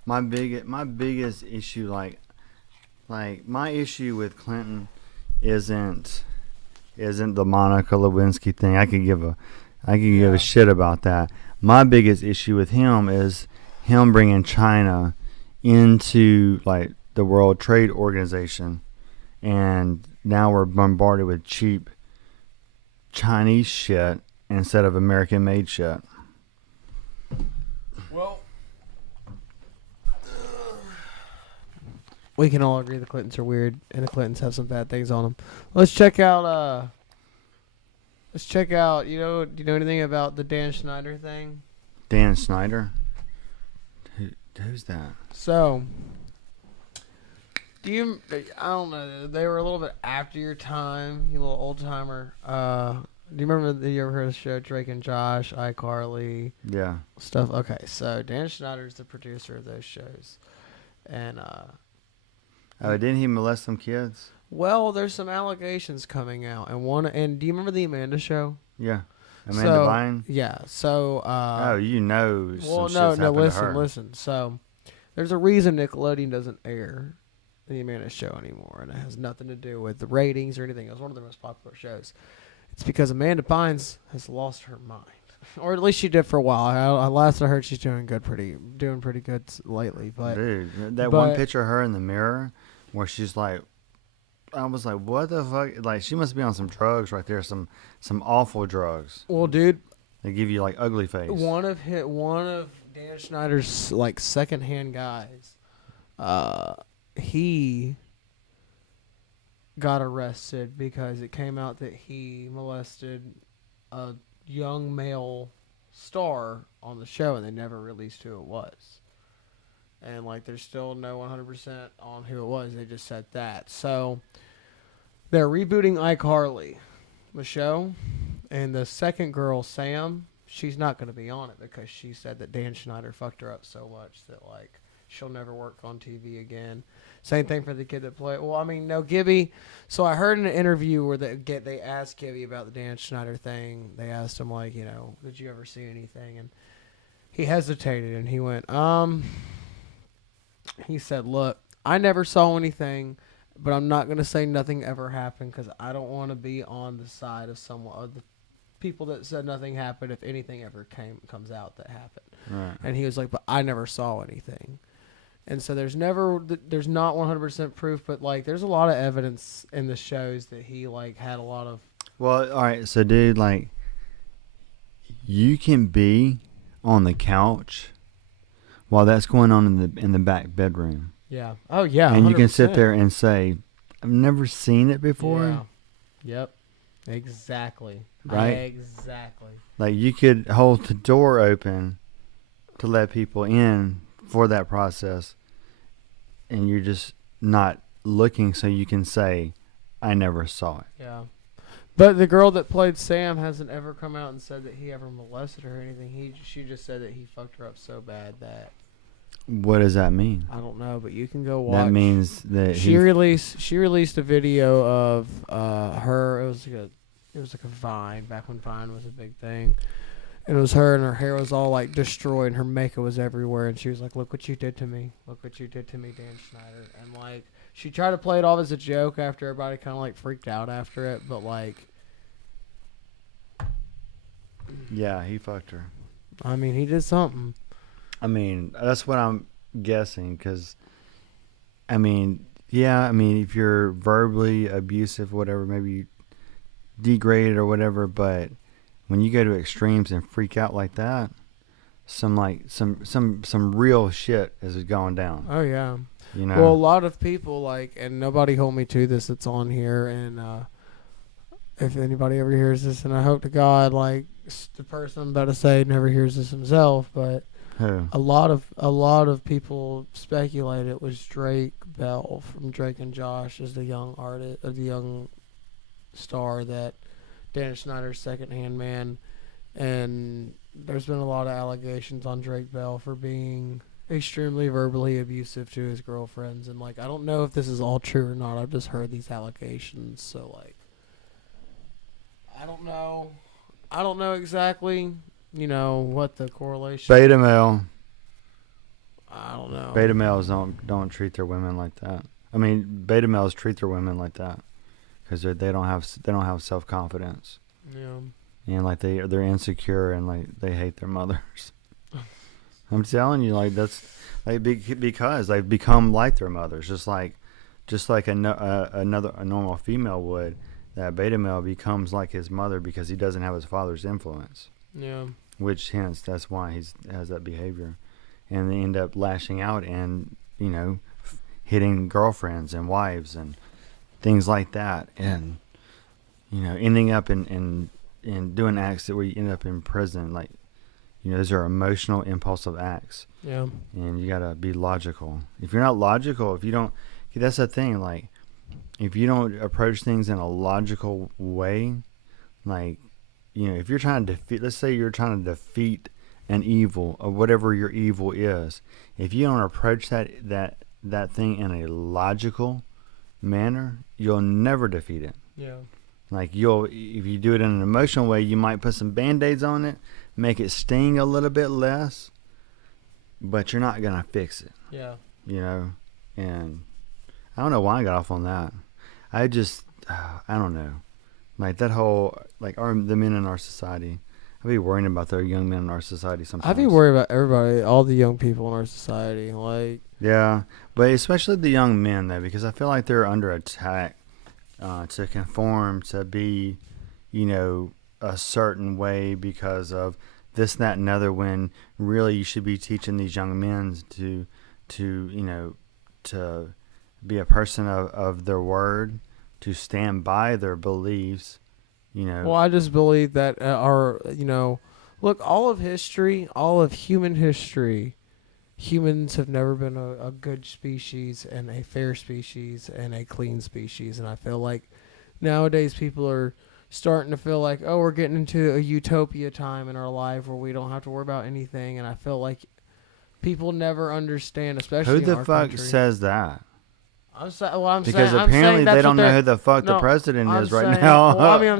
My biggest issue, like my issue with Clinton isn't isn't the Monica Lewinsky thing. I could give a shit about that. My biggest issue with him is him bringing China into like the World Trade Organization, and now we're bombarded with cheap Chinese shit instead of American made shit. Well, we can all agree the Clintons are weird, and the Clintons have some bad things on them. Let's check out. You know, do you know anything about the Dan Schneider thing? Dan Snyder? Who's that? So, I don't know. They were a little bit after your time, you little old timer. Do you remember? You ever heard of the show Drake and Josh, iCarly? Yeah. Stuff. Okay, so Dan Schneider's the producer of those shows, and Didn't he molest some kids? well, there's some allegations coming out, and do you remember the Amanda Show? Yeah. Amanda Bynes? Yeah. So. You know. Well, some no. shit's happened to her. Listen. So, there's a reason Nickelodeon doesn't air the Amanda Show anymore, and it has nothing to do with the ratings or anything. It was one of the most popular shows. It's because Amanda Bynes has lost her mind, or at least she did for a while. Last I heard, she's doing pretty good lately. But dude, one picture of her in the mirror where she's like, I was like, what the fuck? Like, she must be on some drugs right there, some awful drugs. Well, dude, they give you like ugly face. One of Dan Schneider's like secondhand guys, he got arrested because it came out that he molested a young male star on the show, and they never released who it was. And like, there's still no 100% on who it was. They just said that. So they're rebooting iCarly, the show, and the second girl, Sam, she's not going to be on it because she said that Dan Schneider fucked her up so much that like she'll never work on TV again. Same thing for the kid that played. Well, I mean, no, Gibby. So I heard in an interview where they asked Gibby about the Dan Schneider thing. They asked him like, you know, did you ever see anything? And he hesitated and he went, he said, look, I never saw anything, but I'm not going to say nothing ever happened because I don't want to be on the side of the people that said nothing happened if anything ever comes out that happened. Right. And he was like, but I never saw anything. And so there's not 100% proof, but like there's a lot of evidence in the shows that he like had a lot of. Well, all right, so dude, like, you can be on the couch while that's going on in the back bedroom. Yeah. Oh yeah. And 100%. you can sit there and say, I've never seen it before. Yeah. Yep. Exactly. Right? Exactly. Like, you could hold the door open to let people in for that process, and you're just not looking, so you can say, I never saw it. Yeah. But the girl that played Sam hasn't ever come out and said that he ever molested her or anything. She just said that he fucked her up so bad that. What does that mean? I don't know, but you can go watch. That means that she released a video of her. It was like a Vine back when Vine was a big thing. And it was her, and her hair was all like destroyed, and her makeup was everywhere. And she was like, "Look what you did to me! Look what you did to me, Dan Schneider!" And like, she tried to play it off as a joke after everybody kind of like freaked out after it, but like, yeah, he fucked her. I mean, he did something. I mean, that's what I'm guessing, because, I mean, yeah, I mean, if you're verbally abusive, whatever, maybe degraded or whatever, but when you go to extremes and freak out like that, some real shit is going down. Oh yeah. You know. Well, a lot of people like, and nobody hold me to this that's on here, and if anybody ever hears this, and I hope to God, like, the person I'm about to say never hears this himself, but who? a lot of people speculate it was Drake Bell from Drake and Josh as the young artist, the young star that Dan Schneider's second-hand man, and there's been a lot of allegations on Drake Bell for being extremely verbally abusive to his girlfriends, and like, I don't know if this is all true or not. I've just heard these allegations, so like, I don't know exactly, you know, what the correlation. Beta male. I don't know. Beta males don't treat their women like that. I mean, beta males treat their women like that because they don't have self confidence, Yeah. and like they're insecure and like they hate their mothers. I'm telling you, like that's like because they've become like their mothers, just like a normal female would. That beta male becomes like his mother because he doesn't have his father's influence. Yeah. Which hence that's why he has that behavior, and they end up lashing out and hitting girlfriends and wives and things like that, and ending up in doing acts that where you end up in prison. Like those are emotional, impulsive acts. Yeah. And you gotta be logical. If you're not logical, if you don't, that's the thing. Like, if you don't approach things in a logical way, like, if you're trying to defeat, let's say you're trying to defeat an evil or whatever your evil is, if you don't approach that thing in a logical manner, you'll never defeat it. Yeah. Like if you do it in an emotional way, you might put some band-aids on it, make it sting a little bit less, but you're not gonna fix it. Yeah. And I don't know why I got off on that. I don't know. Like that whole, like the men in our society. I'd be worrying about the young men in our society sometimes. I'd be worried about everybody, all the young people in our society. Like, yeah, but especially the young men though, because I feel like they're under attack to conform, to be, a certain way because of this, that, and other. When really you should be teaching these young men to be a person of their word, to stand by their beliefs. Well, I just believe that look, all of history, all of human history, humans have never been a good species and a fair species and a clean species. And I feel like nowadays people are starting to feel like, oh, we're getting into a utopia time in our life where we don't have to worry about anything. And I feel like people never understand, especially who in the our fuck country. says that? Because apparently they don't know who the fuck the president is right now. Well, I mean,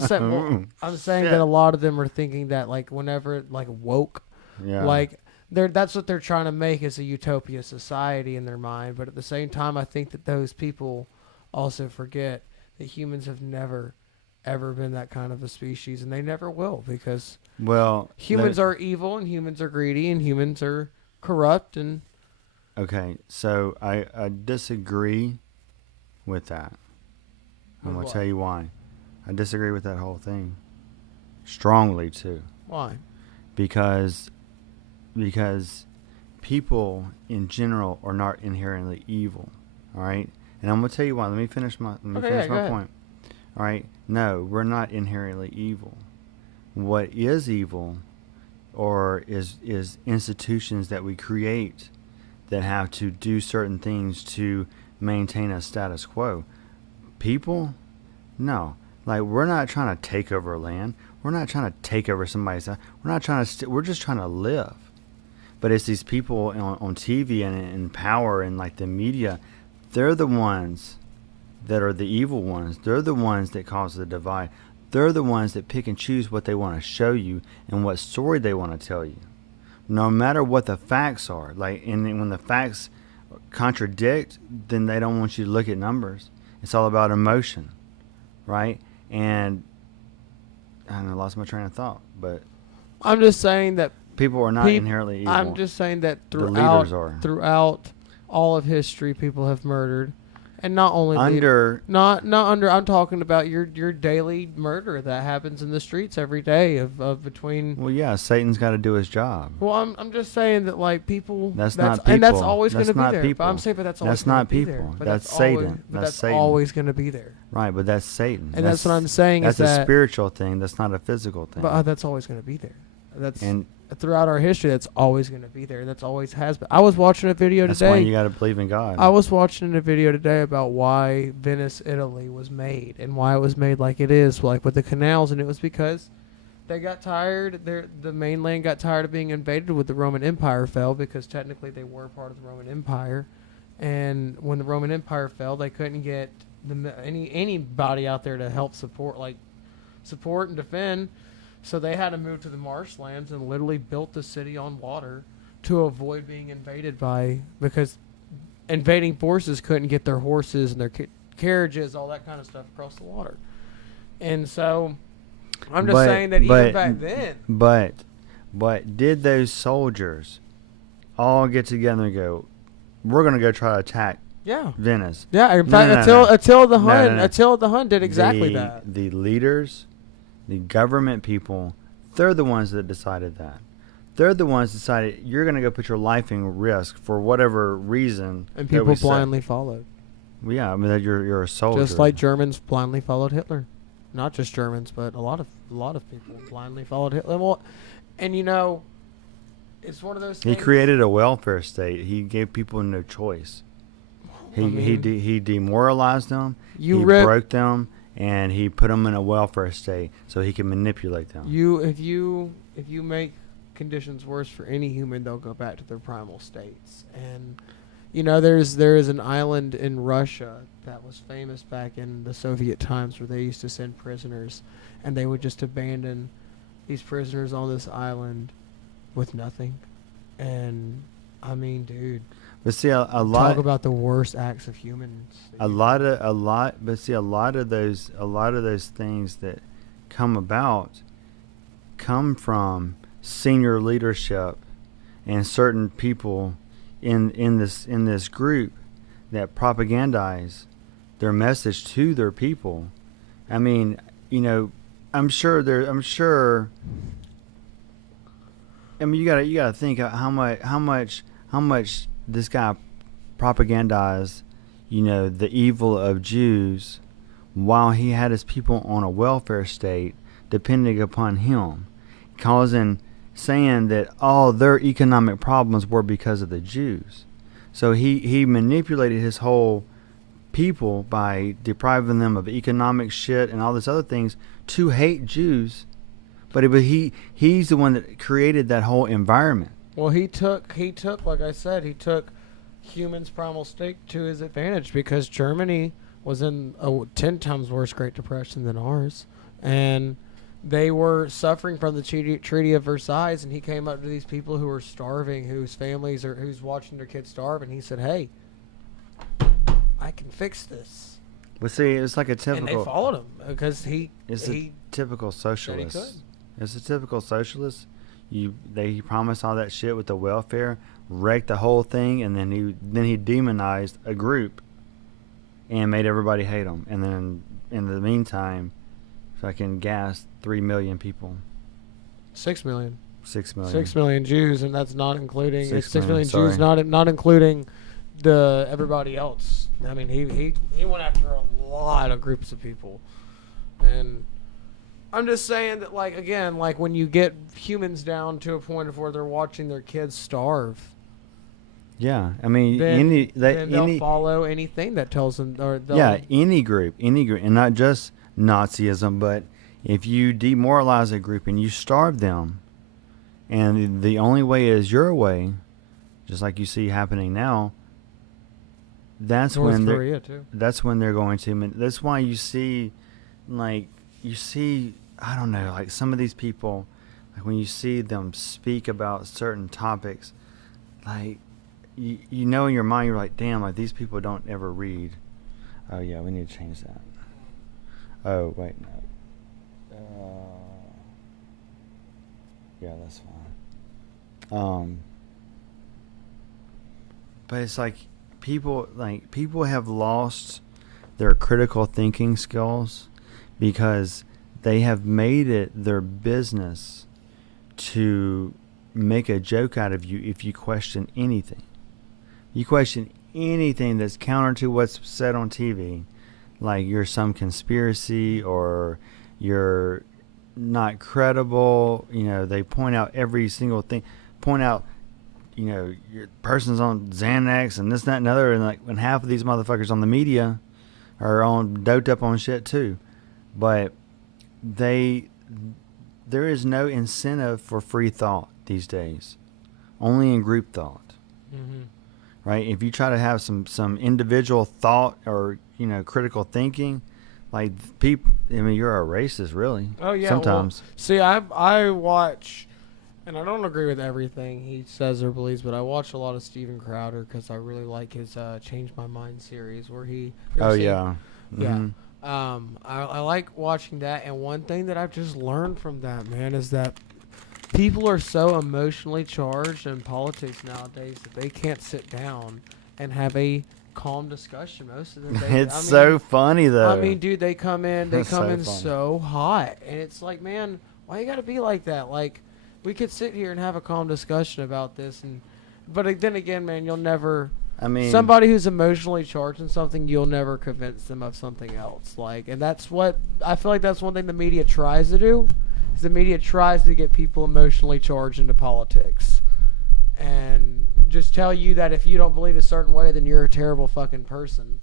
I'm saying that a lot of them are thinking that like whenever like woke, like that's what they're trying to make is a utopia society in their mind. But at the same time, I think that those people also forget that humans have never, ever been that kind of a species, and they never will, because humans are evil and humans are greedy and humans are corrupt. And okay, so I disagree with that. I'm going to tell you why. I disagree with that whole thing. Strongly, too. Why? Because people in general are not inherently evil. All right? And I'm going to tell you why. Let me finish my point. All right? No, we're not inherently evil. What is evil is institutions that we create that have to do certain things to maintain a status quo. People, no. Like, we're not trying to take over land. We're not trying to take over somebody's house. We're not trying to. We're just trying to live. But it's these people on TV and in power and like the media. They're the ones that are the evil ones. They're the ones that cause the divide. They're the ones that pick and choose what they want to show you and what story they want to tell you. No matter what the facts are, like, and when the facts contradict, then they don't want you to look at numbers. It's all about emotion, right? And I don't know, I lost my train of thought, but I'm just saying that people are not inherently evil. I'm just saying that throughout all of history, people have murdered. And not only not under. I'm talking about your daily murder that happens in the streets every day of between. Well, yeah, Satan's got to do his job. Well, I'm just saying that like people. That's not people. And that's always going to be there. People. But I'm saying, but that's always that's not be people. There. But that's Satan. That's Satan. always going to be there. Right, but that's Satan. And that's what I'm saying. That's is a spiritual thing. That's not a physical thing. But that's always going to be there. Throughout our history, that's always going to be there. That's always has been. I was watching a video today. That's why you got to believe in God. I was watching a video today about why Venice, Italy was made and why it was made like it is, like with the canals, and it was because they got tired. The mainland got tired of being invaded when the Roman Empire fell, because technically they were part of the Roman Empire. And when the Roman Empire fell, they couldn't get anybody out there to help support and defend. So they had to move to the marshlands and literally built the city on water to avoid being invaded because invading forces couldn't get their horses and their carriages, all that kind of stuff across the water. And so I'm just saying that even back then. But did those soldiers all get together and go, we're going to go try to attack Venice? Yeah, in fact, Attila the Hun did exactly that. The leaders, the government people, they're the ones that decided that. They're the ones that decided you're going to go put your life in risk for whatever reason. And people blindly followed. Well, yeah, I mean that you're a soldier. Just like Germans blindly followed Hitler. Not just Germans, but a lot of people blindly followed Hitler. Well, and it's one of those things. He created a welfare state. He gave people no choice. He demoralized them. He broke them, and he put them in a welfare state so he could manipulate them. If you make conditions worse for any human, they'll go back to their primal states. And there is an island in Russia that was famous back in the Soviet times where they used to send prisoners, and they would just abandon these prisoners on this island with nothing. And I mean, dude, but see, a lot talk about the worst acts of humans. A lot of those things that come from senior leadership and certain people in this group that propagandize their message to their people. I mean, I'm sure. I mean, you gotta think of how much this guy propagandized, the evil of Jews, while he had his people on a welfare state depending upon him, saying that all their economic problems were because of the Jews. So he manipulated his whole people by depriving them of economic shit and all this other things to hate Jews. But he's the one that created that whole environment. Well, he took like I said, he took humans' primal state to his advantage because Germany was in a 10 times worse Great Depression than ours, and they were suffering from the Treaty of Versailles, and he came up to these people who were starving, whose watching their kids starve, and he said, "Hey, I can fix this." But see, it's like a typical. And they followed him because typical socialist. It's a typical socialist. He promised all that shit with the welfare, wrecked the whole thing, and then he demonized a group, and made everybody hate him. And then in the meantime, fucking gassed 3 million people. 6 million. 6 million. 6 million Jews, and that's not including 6 million sorry. Jews, not including the everybody else. I mean, he went after a lot of groups of people, and I'm just saying that, like when you get humans down to a point of where they're watching their kids starve. Yeah, I mean, then they'll follow anything that tells them. Any group, and not just Nazism, but if you demoralize a group and you starve them, and the only way is your way, just like you see happening now. That's when they're going to. That's why you see, I don't know, like some of these people, like when you see them speak about certain topics, like you know in your mind you're like, damn, like these people don't ever read. Oh yeah, we need to change that. Oh wait, no. Yeah, that's fine. But it's like people have lost their critical thinking skills because they have made it their business to make a joke out of you if you question anything. You question anything that's counter to what's said on TV, like you're some conspiracy or you're not credible. They point out every single thing. Your person's on Xanax and this, that, and other, and when half of these motherfuckers on the media are on doped up on shit too. But there is no incentive for free thought these days, only in group thought. Mm-hmm. Right? If you try to have some individual thought or critical thinking, like people, I mean, you're a racist, really. Oh yeah. Sometimes. Well, see, I watch And I don't agree with everything he says or believes, but I watch a lot of Steven Crowder because I really like his Change My Mind series where he. You ever Oh seen- yeah. Yeah. Mhm. I like watching that, and one thing that I've just learned from that, man, is that people are so emotionally charged in politics nowadays that they can't sit down and have a calm discussion. Most of them, It's so funny though. I mean, dude, they come in That's so funny. so hot, and it's like, man, why you gotta be like that? Like, we could sit here and have a calm discussion about this, but then again, man, you'll never. I mean, Somebody who's emotionally charged in something, you'll never convince them of something else. Like, and that's what I feel like. That's one thing the media tries to do. Is the media tries to get people emotionally charged into politics, and just tell you that if you don't believe a certain way, then you're a terrible fucking person.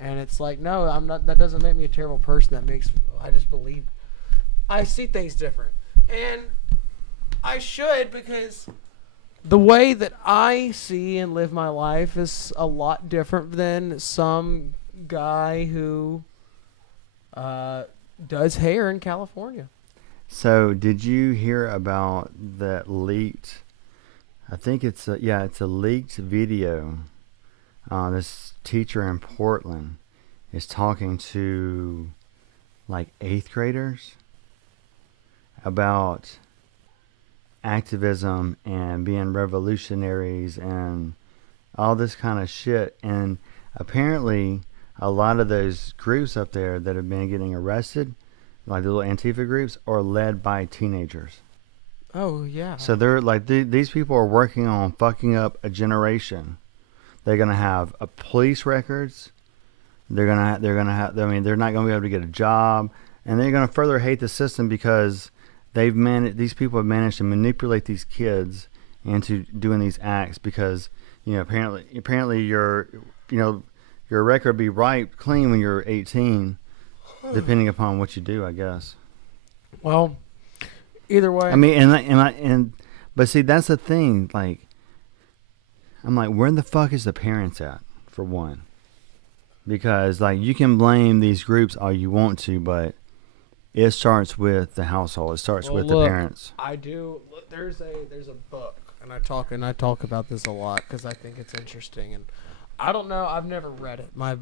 And it's like, no, I'm not. That doesn't make me a terrible person. I just believe. I see things different, and I should, because the way that I see and live my life is a lot different than some guy who does hair in California. so did you hear about that leaked? I think it's a leaked video. This teacher in Portland is talking to like 8th graders about activism and being revolutionaries and all this kind of shit. And apparently a lot of those groups up there that have been getting arrested, like the little Antifa groups, are led by teenagers. Oh yeah. So they're like, these people are working on fucking up a generation. They're gonna have police records. They're gonna have. I mean, they're not gonna be able to get a job, and they're gonna further hate the system because these people have managed to manipulate these kids into doing these acts because, apparently your record be right clean when you're 18, depending upon what you do, I guess. Well, either way. I mean, but see, that's the thing. Like, I'm like, where the fuck is the parents at, for one? Because like, you can blame these groups all you want to, but it starts with the household. It starts with the parents. I do. Look, there's a book, and I talk about this a lot because I think it's interesting. And I don't know. I've never read it. I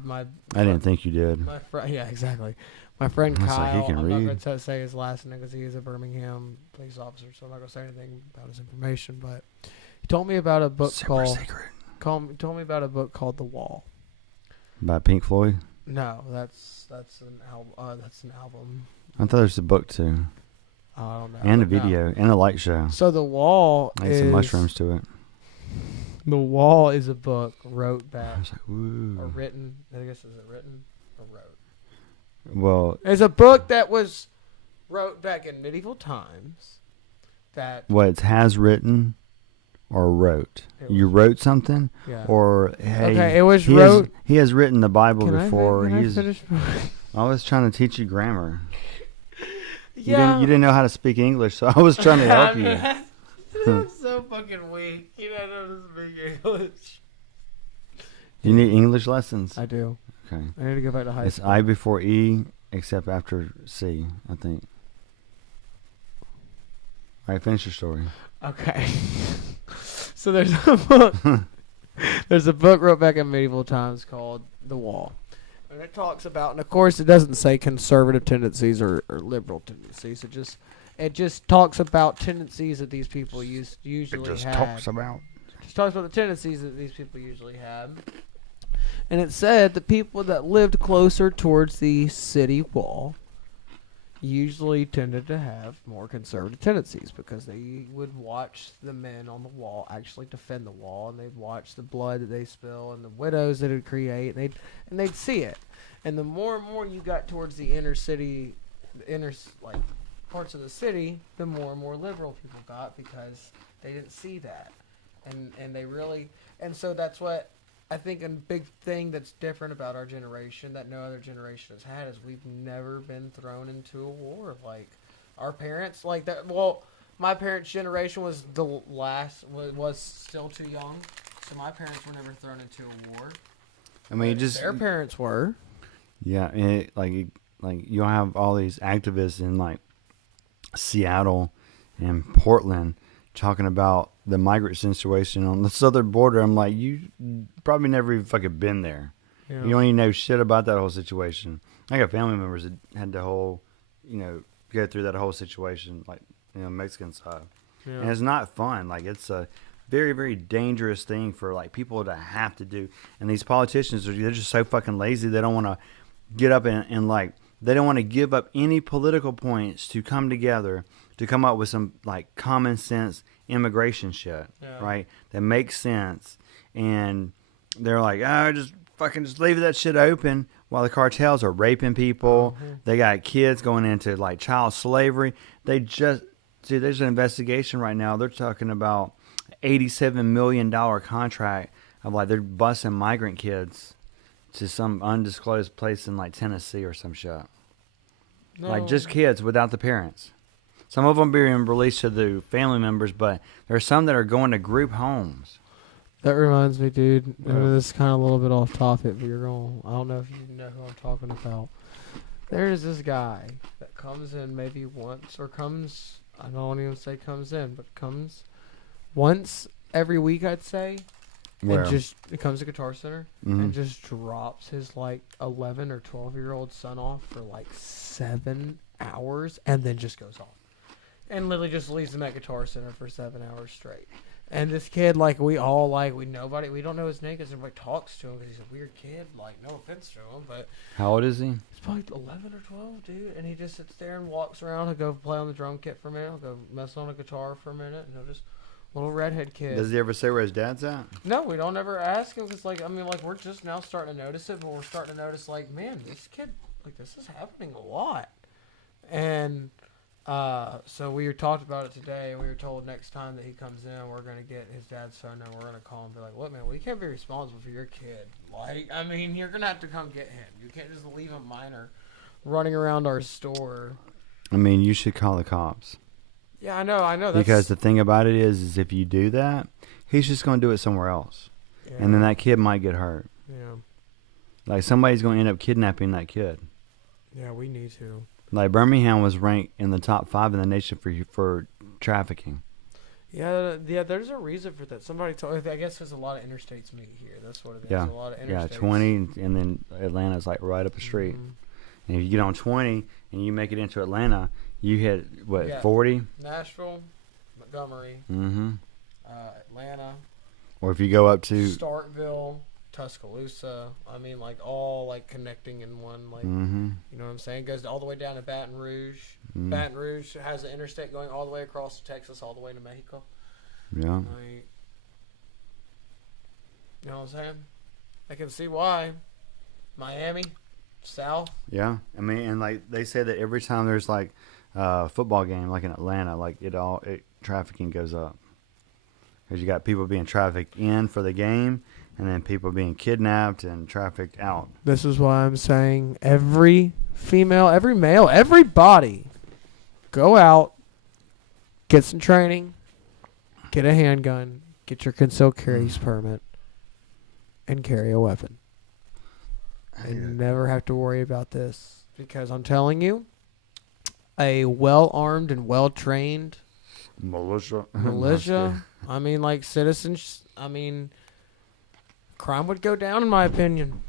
didn't think you did. My friend, yeah, exactly. My friend I was like, Kyle. he can I'm read. not going to say his last name because he is a Birmingham police officer, so I'm not going to say anything about his information. But he told me about a book Super secret. Told me about a book called The Wall. By Pink Floyd? No, that's an album. That's an album. I thought there was a book too. I don't know. And a video. And a light show. So The Wall I ate some mushrooms to it. The Wall is a book wrote back. I was like, woo. Or written. I guess, is it written or wrote? Well, It's a book that was wrote back in medieval times. That what it has written or wrote? You wrote something? Yeah. Or, hey, okay, it was he wrote. he has written the Bible Can before. I finish? I was trying to teach you grammar. Yeah. You didn't know how to speak English, so I was trying to help you. I'm so fucking weak. You don't know how to speak English. You need English lessons? I do. Okay. I need to go back to high It's school. I before E, except after C, I think. All right, finish your story. Okay. So there's a book. There's a book wrote back in medieval times called The Wall. And it talks about, and of course it doesn't say conservative tendencies or liberal tendencies. It just talks about tendencies that these people usually had. Just talks about the tendencies that these people usually had. And it said the people that lived closer towards the city wall usually tended to have more conservative tendencies because they would watch the men on the wall actually defend the wall, and they'd watch the blood that they spill and the widows that it would create, and they'd see it. And the more and more you got towards the inner city, like parts of the city, the more and more liberal people got because they didn't see that, and they really, and so that's what I think a big thing that's different about our generation that no other generation has had is we've never been thrown into a war. Like, our parents, like that. Well, my parents' generation was the last, was still too young. So my parents were never thrown into a war. I mean, Their parents were. Yeah, and like you'll have all these activists in like Seattle and Portland talking about the migrant situation on the southern border. I'm like, you probably never even fucking been there. Yeah. You don't even know shit about that whole situation. I got family members that had the whole, go through that whole situation, like, Mexican side. Yeah. And it's not fun. Like, it's a very, very dangerous thing for, like, people to have to do. And these politicians, they're just so fucking lazy. They don't want to get up and like, they don't want to give up any political points to come together to come up with some, like, common sense immigration shit, right? That makes sense. And they're like, just leave that shit open while the cartels are raping people. Mm-hmm. They got kids going into, like, child slavery. There's an investigation right now. They're talking about $87 million contract of, like, they're busing migrant kids to some undisclosed place in, like, Tennessee or some shit. No. Like, just kids without the parents. Some of them being released to the family members, but there's some that are going to group homes. That reminds me, dude. I mean, this is kind of a little bit off topic, but you're going. I don't know if you know who I'm talking about. There's this guy that comes in maybe once, or comes. I don't even say comes in, but comes once every week, I'd say. Where? And just it comes to Guitar Center and just drops his, like, 11 or 12-year-old son off for like 7 hours, and then just goes off. And literally just leaves him at Guitar Center for 7 hours straight. And this kid, like, we don't know his name because everybody talks to him because he's a weird kid. Like, no offense to him, but. How old is he? He's probably 11 or 12, dude. And he just sits there and walks around. He'll go play on the drum kit for a minute. He'll go mess on a guitar for a minute. And he'll just, little redhead kid. Does he ever say where his dad's at? No, we don't ever ask him because, like, I mean, like, we're just now starting to notice it, but we're starting to notice, like, man, this kid, like, this is happening a lot. And. So we talked about it today, and we were told next time that he comes in, we're going to get his dad's phone number. We're going to call him and be like, look, man, we can't be responsible for your kid. Like, I mean, you're going to have to come get him. You can't just leave a minor running around our store. I mean, you should call the cops. Yeah, I know. Because the thing about it is if you do that, he's just going to do it somewhere else. Yeah. And then that kid might get hurt. Yeah. Like, somebody's going to end up kidnapping that kid. Yeah, we need to. Like, Birmingham was ranked in the top 5 in the nation for trafficking. Yeah. There's a reason for that. Somebody told. I guess there's a lot of interstates meet here. That's what it is. Yeah. A lot of interstates. Yeah, 20, and then Atlanta's like right up the street. Mm-hmm. And if you get on 20 and you make it into Atlanta, you hit 40? Nashville, Montgomery, Atlanta. Or if you go up to Starkville, Tuscaloosa. I mean, like, all, like, connecting in one, like, you know what I'm saying? It goes all the way down to Baton Rouge. Baton Rouge has an interstate going all the way across to Texas, all the way to Mexico. Yeah. Like, you know what I'm saying? I can see why. Miami, South. Yeah. I mean, and, like, they say that every time there's, like, a football game, like in Atlanta, like, trafficking goes up. Because you got people being trafficked in for the game, and then people being kidnapped and trafficked out. This is why I'm saying every female, every male, everybody, go out, get some training, get a handgun, get your concealed carries permit, and carry a weapon. And never have to worry about this. Because I'm telling you, a well-armed and well-trained militia, I mean, like, citizens, I mean, crime would go down, in my opinion.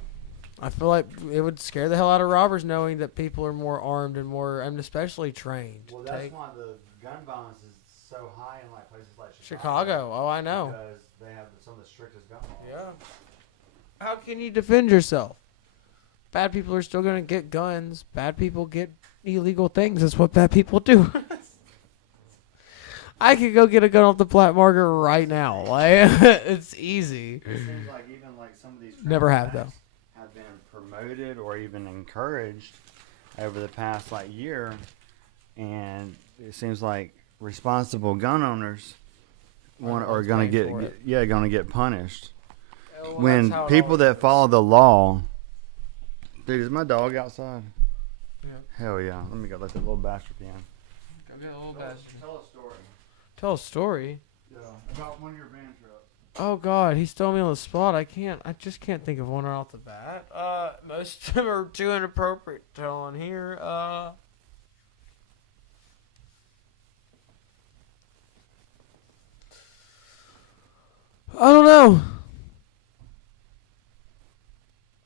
I feel like it would scare the hell out of robbers knowing that people are more armed and more, and especially trained. Well, that's why the gun violence is so high in, like, places like Chicago. Oh, I know. Because they have some of the strictest gun laws. Yeah. How can you defend yourself? Bad people are still going to get guns. Bad people get illegal things. That's what bad people do. I could go get a gun off the black market right now. Like, it's easy. It seems like even like some of these never have though have been promoted or even encouraged over the past like year, and it seems like responsible gun owners are going to get punished. Well, when people that follow the law. Dude, is my dog outside? Yeah. Hell yeah. Let me go let that little bastard in. Go get a little bastard. Tell a story. Tell a story? Yeah. About one of your van trips. Oh, God. He's throwing me on the spot. I just can't think of one right off the bat. Most of them are too inappropriate to tell on here. know.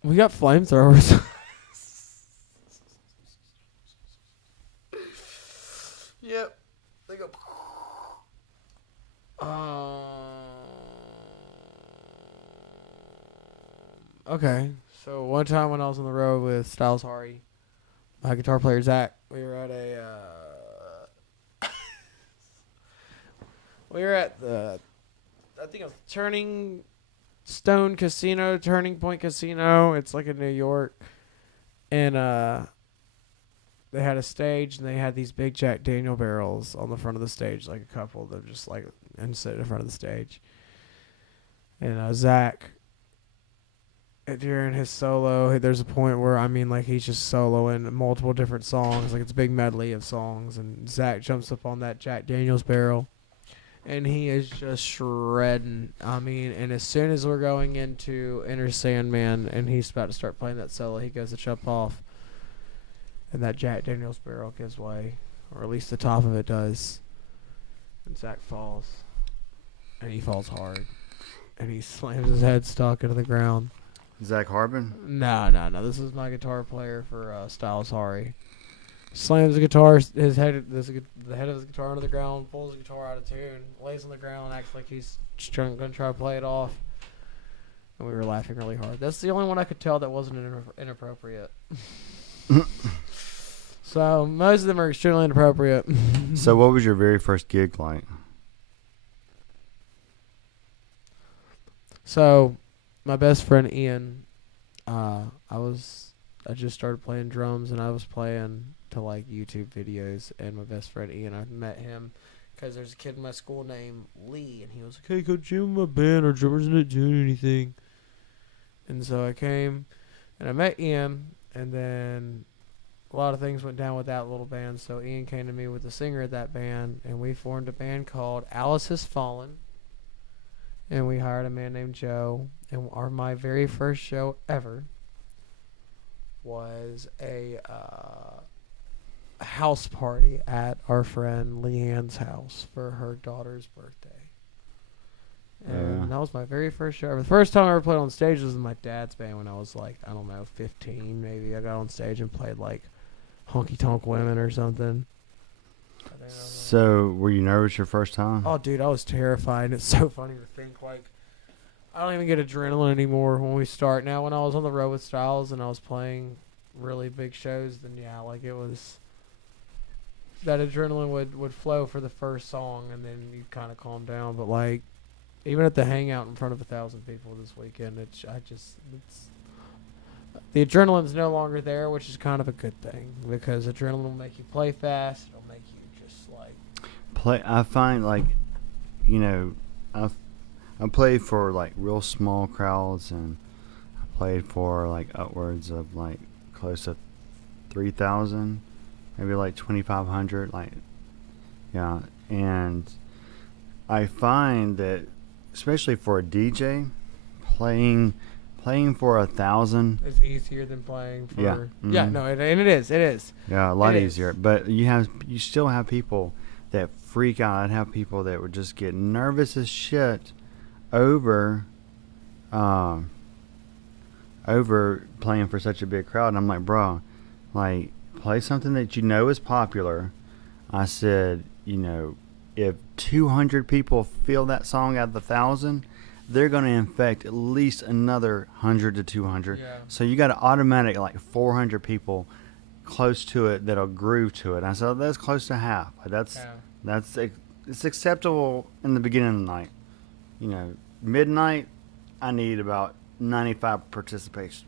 We got flamethrowers. Yep. They go. Okay. So one time when I was on the road with Styles Hari, my guitar player Zach, we were at the I think it was Turning Point Casino. It's like in New York. And they had a stage and they had these big Jack Daniel barrels on the front of the stage, like a couple of them just like and sit in front of the stage. And Zach, during his solo, there's a point where like he's just soloing multiple different songs, like it's a big medley of songs, and Zach jumps up on that Jack Daniels barrel, and he is just shredding. And as soon as we're going into Enter Sandman, and he's about to start playing that solo, he goes to jump off, and that Jack Daniels barrel gives way, or at least the top of it does, and Zach falls, and he falls hard, and he slams his head stuck into the ground. Zach Harbin? No. This is my guitar player for Styles Hari. Slams the guitar, the head of his guitar into the ground, pulls the guitar out of tune, lays on the ground, acts like he's going to try to play it off. And we were laughing really hard. That's the only one I could tell that wasn't inappropriate. So most of them are extremely inappropriate. So what was your very first gig like? So my best friend Ian, I just started playing drums, and I was playing to like YouTube videos, and my best friend Ian, I met him because there's a kid in my school named Lee, and he was like, "Hey, coach, you in my band? Our drummer's not doing anything." And so I came, and I met Ian, and then a lot of things went down with that little band, so Ian came to me with the singer of that band, and we formed a band called Alice Has Fallen, and we hired a man named Joe, and my very first show ever was a house party at our friend Leanne's house for her daughter's birthday. And that was my very first show ever. The first time I ever played on stage was in my dad's band when I was like, 15 maybe. I got on stage and played like Honky Tonk Women or something. So, were you nervous your first time? Oh, dude, I was terrified. It's so funny to think, like, I don't even get adrenaline anymore when we start. Now, when I was on the road with Styles and I was playing really big shows, then yeah, like it was, that adrenaline would flow for the first song, and then you kind of calm down. But like, even at the hangout in front of 1,000 people this weekend, the adrenaline's no longer there, which is kind of a good thing, because adrenaline will make you play fast. It'll make you just like play. I find like, I played for like real small crowds, and I played for like upwards of like close to 3,000, maybe like 2,500, like, yeah. And I find that, especially for a DJ, playing for 1,000 is easier than playing for. Yeah. Mm-hmm. Yeah, no, it is. Yeah, a lot easier. But you still have people that freak out. I'd have people that would just get nervous as shit over playing for such a big crowd. And I'm like, bro, like, play something that you know is popular. I said, if 200 people feel that song out of 1,000, they're going to infect at least another 100 to 200. Yeah. So you got an automatic like 400 people close to it that'll groove to it. I said, that's close to half. It's acceptable in the beginning of the night. Midnight, I need about 95% participation.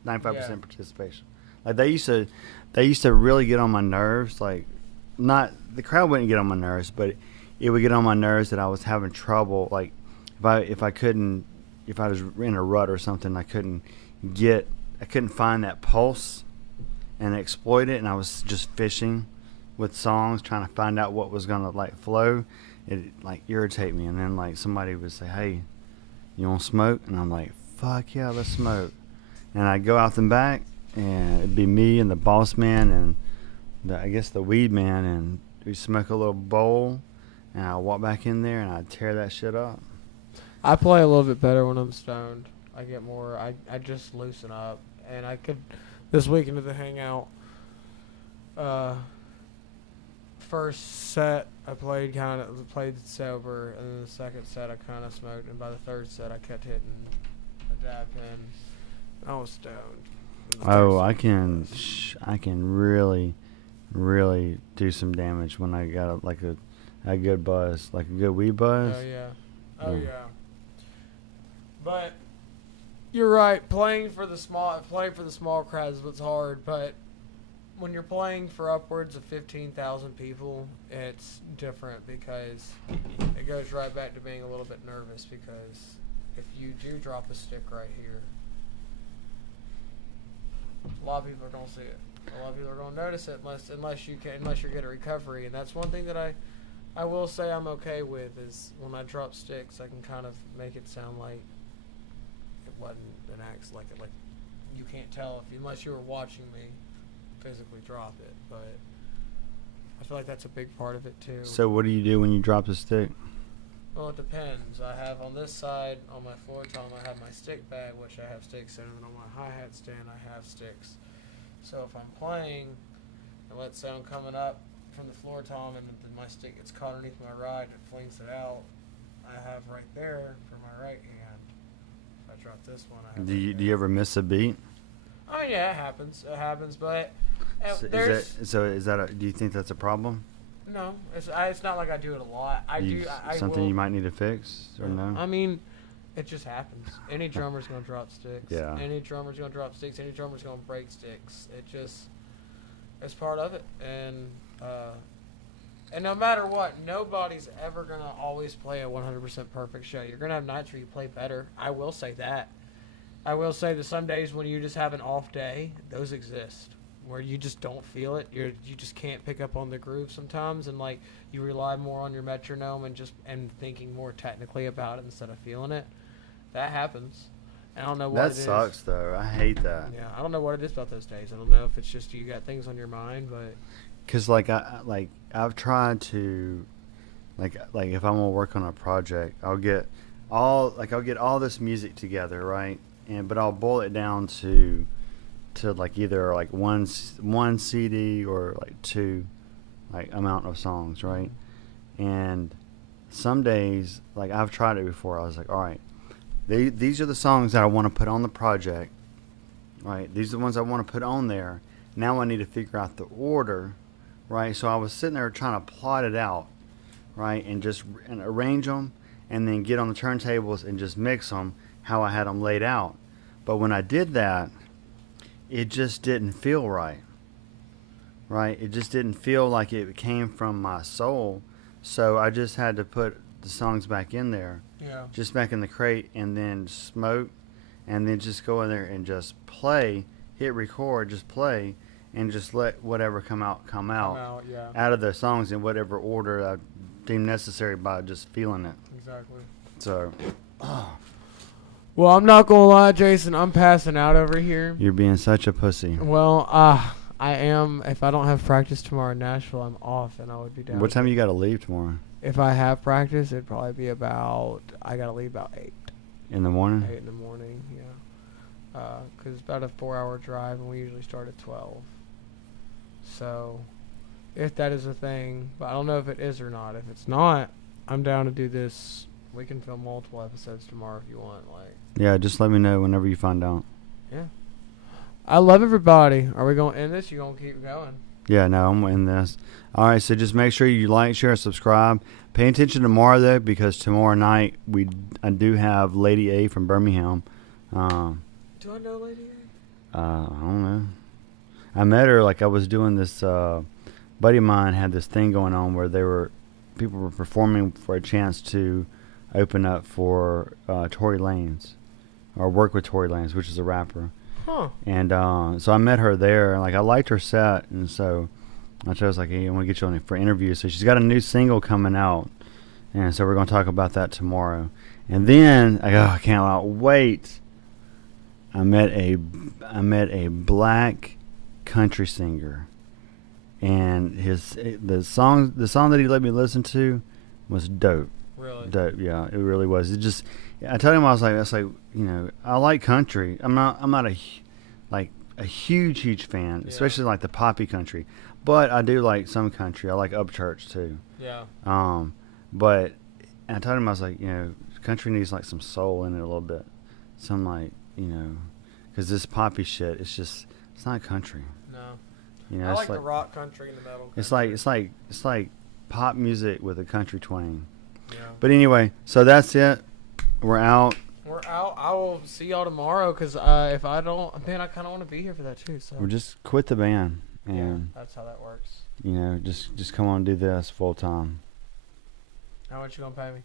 Like they used to really get on my nerves. Like, not the crowd wouldn't get on my nerves, but it would get on my nerves that I was having trouble. Like if I was in a rut or something, I couldn't find that pulse and exploit it, and I was just fishing with songs, trying to find out what was gonna like flow. It like irritate me, and then like somebody would say, "Hey, you want to smoke?" And I'm like, "Fuck yeah, let's smoke." And I'd go out the back, and it'd be me and the boss man and the weed man, and we'd smoke a little bowl, and I'd walk back in there and I'd tear that shit up. I play a little bit better when I'm stoned. I get more. I just loosen up, and I could this weekend at the hangout. First set I played sober, and then the second set I kind of smoked, and by the third set I kept hitting a dab pen. I was stoned. Oh, I can really do some damage when I got a good buzz, like a good weed buzz. Oh yeah. But you're right. Playing for the small crowds is what's hard. But when you're playing for upwards of 15,000 people, it's different because it goes right back to being a little bit nervous. Because if you do drop a stick right here, a lot of people are gonna see it. A lot of people are gonna notice it unless you're good at recovery. And that's one thing that I will say I'm okay with is when I drop sticks, I can kind of make it sound like it wasn't an accident, like you can't tell unless you were watching me physically drop it. But I feel like that's a big part of it too. So what do you do when you drop the stick? Well, it depends. I have on this side, on my floor tom, I have my stick bag, which I have sticks in, and then on my hi-hat stand, I have sticks. So if I'm playing, and let's say I'm coming up from the floor tom, and then my stick gets caught underneath my ride, and it flings it out, I have right there for my right hand. If I drop this one, I have. Do you ever miss a beat? Oh yeah, it happens. It happens, but do you think that's a problem? No, it's not like I do it a lot. Something you might need to fix, or no? I mean, it just happens. Any drummer's gonna drop sticks. Yeah. Any drummer's gonna drop sticks. Any drummer's gonna break sticks. It's part of it, and no matter what, nobody's ever gonna always play a 100% perfect show. You're gonna have nights where you play better. I will say that. I will say that some days when you just have an off day, those exist. Where you just don't feel it, you just can't pick up on the groove sometimes, and like you rely more on your metronome and thinking more technically about it instead of feeling it. That happens. I don't know what it is. That sucks though. I hate that. Yeah, I don't know what it is about those days. I don't know if it's just you got things on your mind, but because I've tried to like if I'm gonna work on a project, I'll get all this music together, right? But I'll boil it down to like either like one CD or like two like amount of songs, right? And some days, like I've tried it before, I was like, all right, these are the songs that I want to put on the project, right? These are the ones I want to put on there. Now I need to figure out the order, right? So I was sitting there trying to plot it out, right? And arrange them and then get on the turntables and just mix them how I had them laid out. But when I did that, it just didn't feel right. It just didn't feel like it came from my soul. So I just had to put the songs back in there. yeah, Just back in the crate and then smoke and then just go in there and just play, hit record, just play and just let whatever come out yeah, out of the songs in whatever order I deem necessary by just feeling it. exactly. So, Well, I'm not gonna lie, Jason. I'm passing out over here. you're being such a pussy. Well, I am. If I don't have practice tomorrow in Nashville, I'm off, and I would be down. What time you got to leave tomorrow? If I have practice, it'd probably be about. I gotta leave about 8. In the morning? 8 in the morning, yeah. Because it's about a 4-hour drive, and we usually start at 12. So, if that is a thing, but I don't know if it is or not. If it's not, I'm down to do this. We can film multiple episodes tomorrow if you want. Yeah, just let me know whenever you find out. Yeah. I love everybody. Are we going to end this? You going to keep going? Yeah, no, I'm in this. All right, so just make sure you like, share, subscribe. Pay attention tomorrow, though, because tomorrow night I do have Lady A from Birmingham. Do I know Lady A? I don't know. I met her, like I was doing this, buddy of mine had this thing going on where people were performing for a chance to open up for Tory Lanez, or work with Tory Lanez, which is a rapper. Huh. And so I met her there, and like I liked her set, and so I was like, hey, I want to get you on for an interview. So she's got a new single coming out, and so we're going to talk about that tomorrow. And then I can't wait. I met a black country singer, and the song that he let me listen to was dope. Really? dope. Yeah, it really was. It just, I told him I was like, I like country. I'm not a huge fan, especially like the poppy country. But I do like some country. I like Upchurch too. Yeah. But and I told him I was like, country needs like some soul in it a little bit. Some because this poppy shit, it's not country. No. I like the rock country and the metal country. It's like pop music with a country twang. Yeah. But anyway, so that's it. We're out. We're out. I will see y'all tomorrow because if I don't, man, I kind of want to be here for that too. So We'll just quit the band and that's how that works. just come on and do this full time. How much you gonna pay me?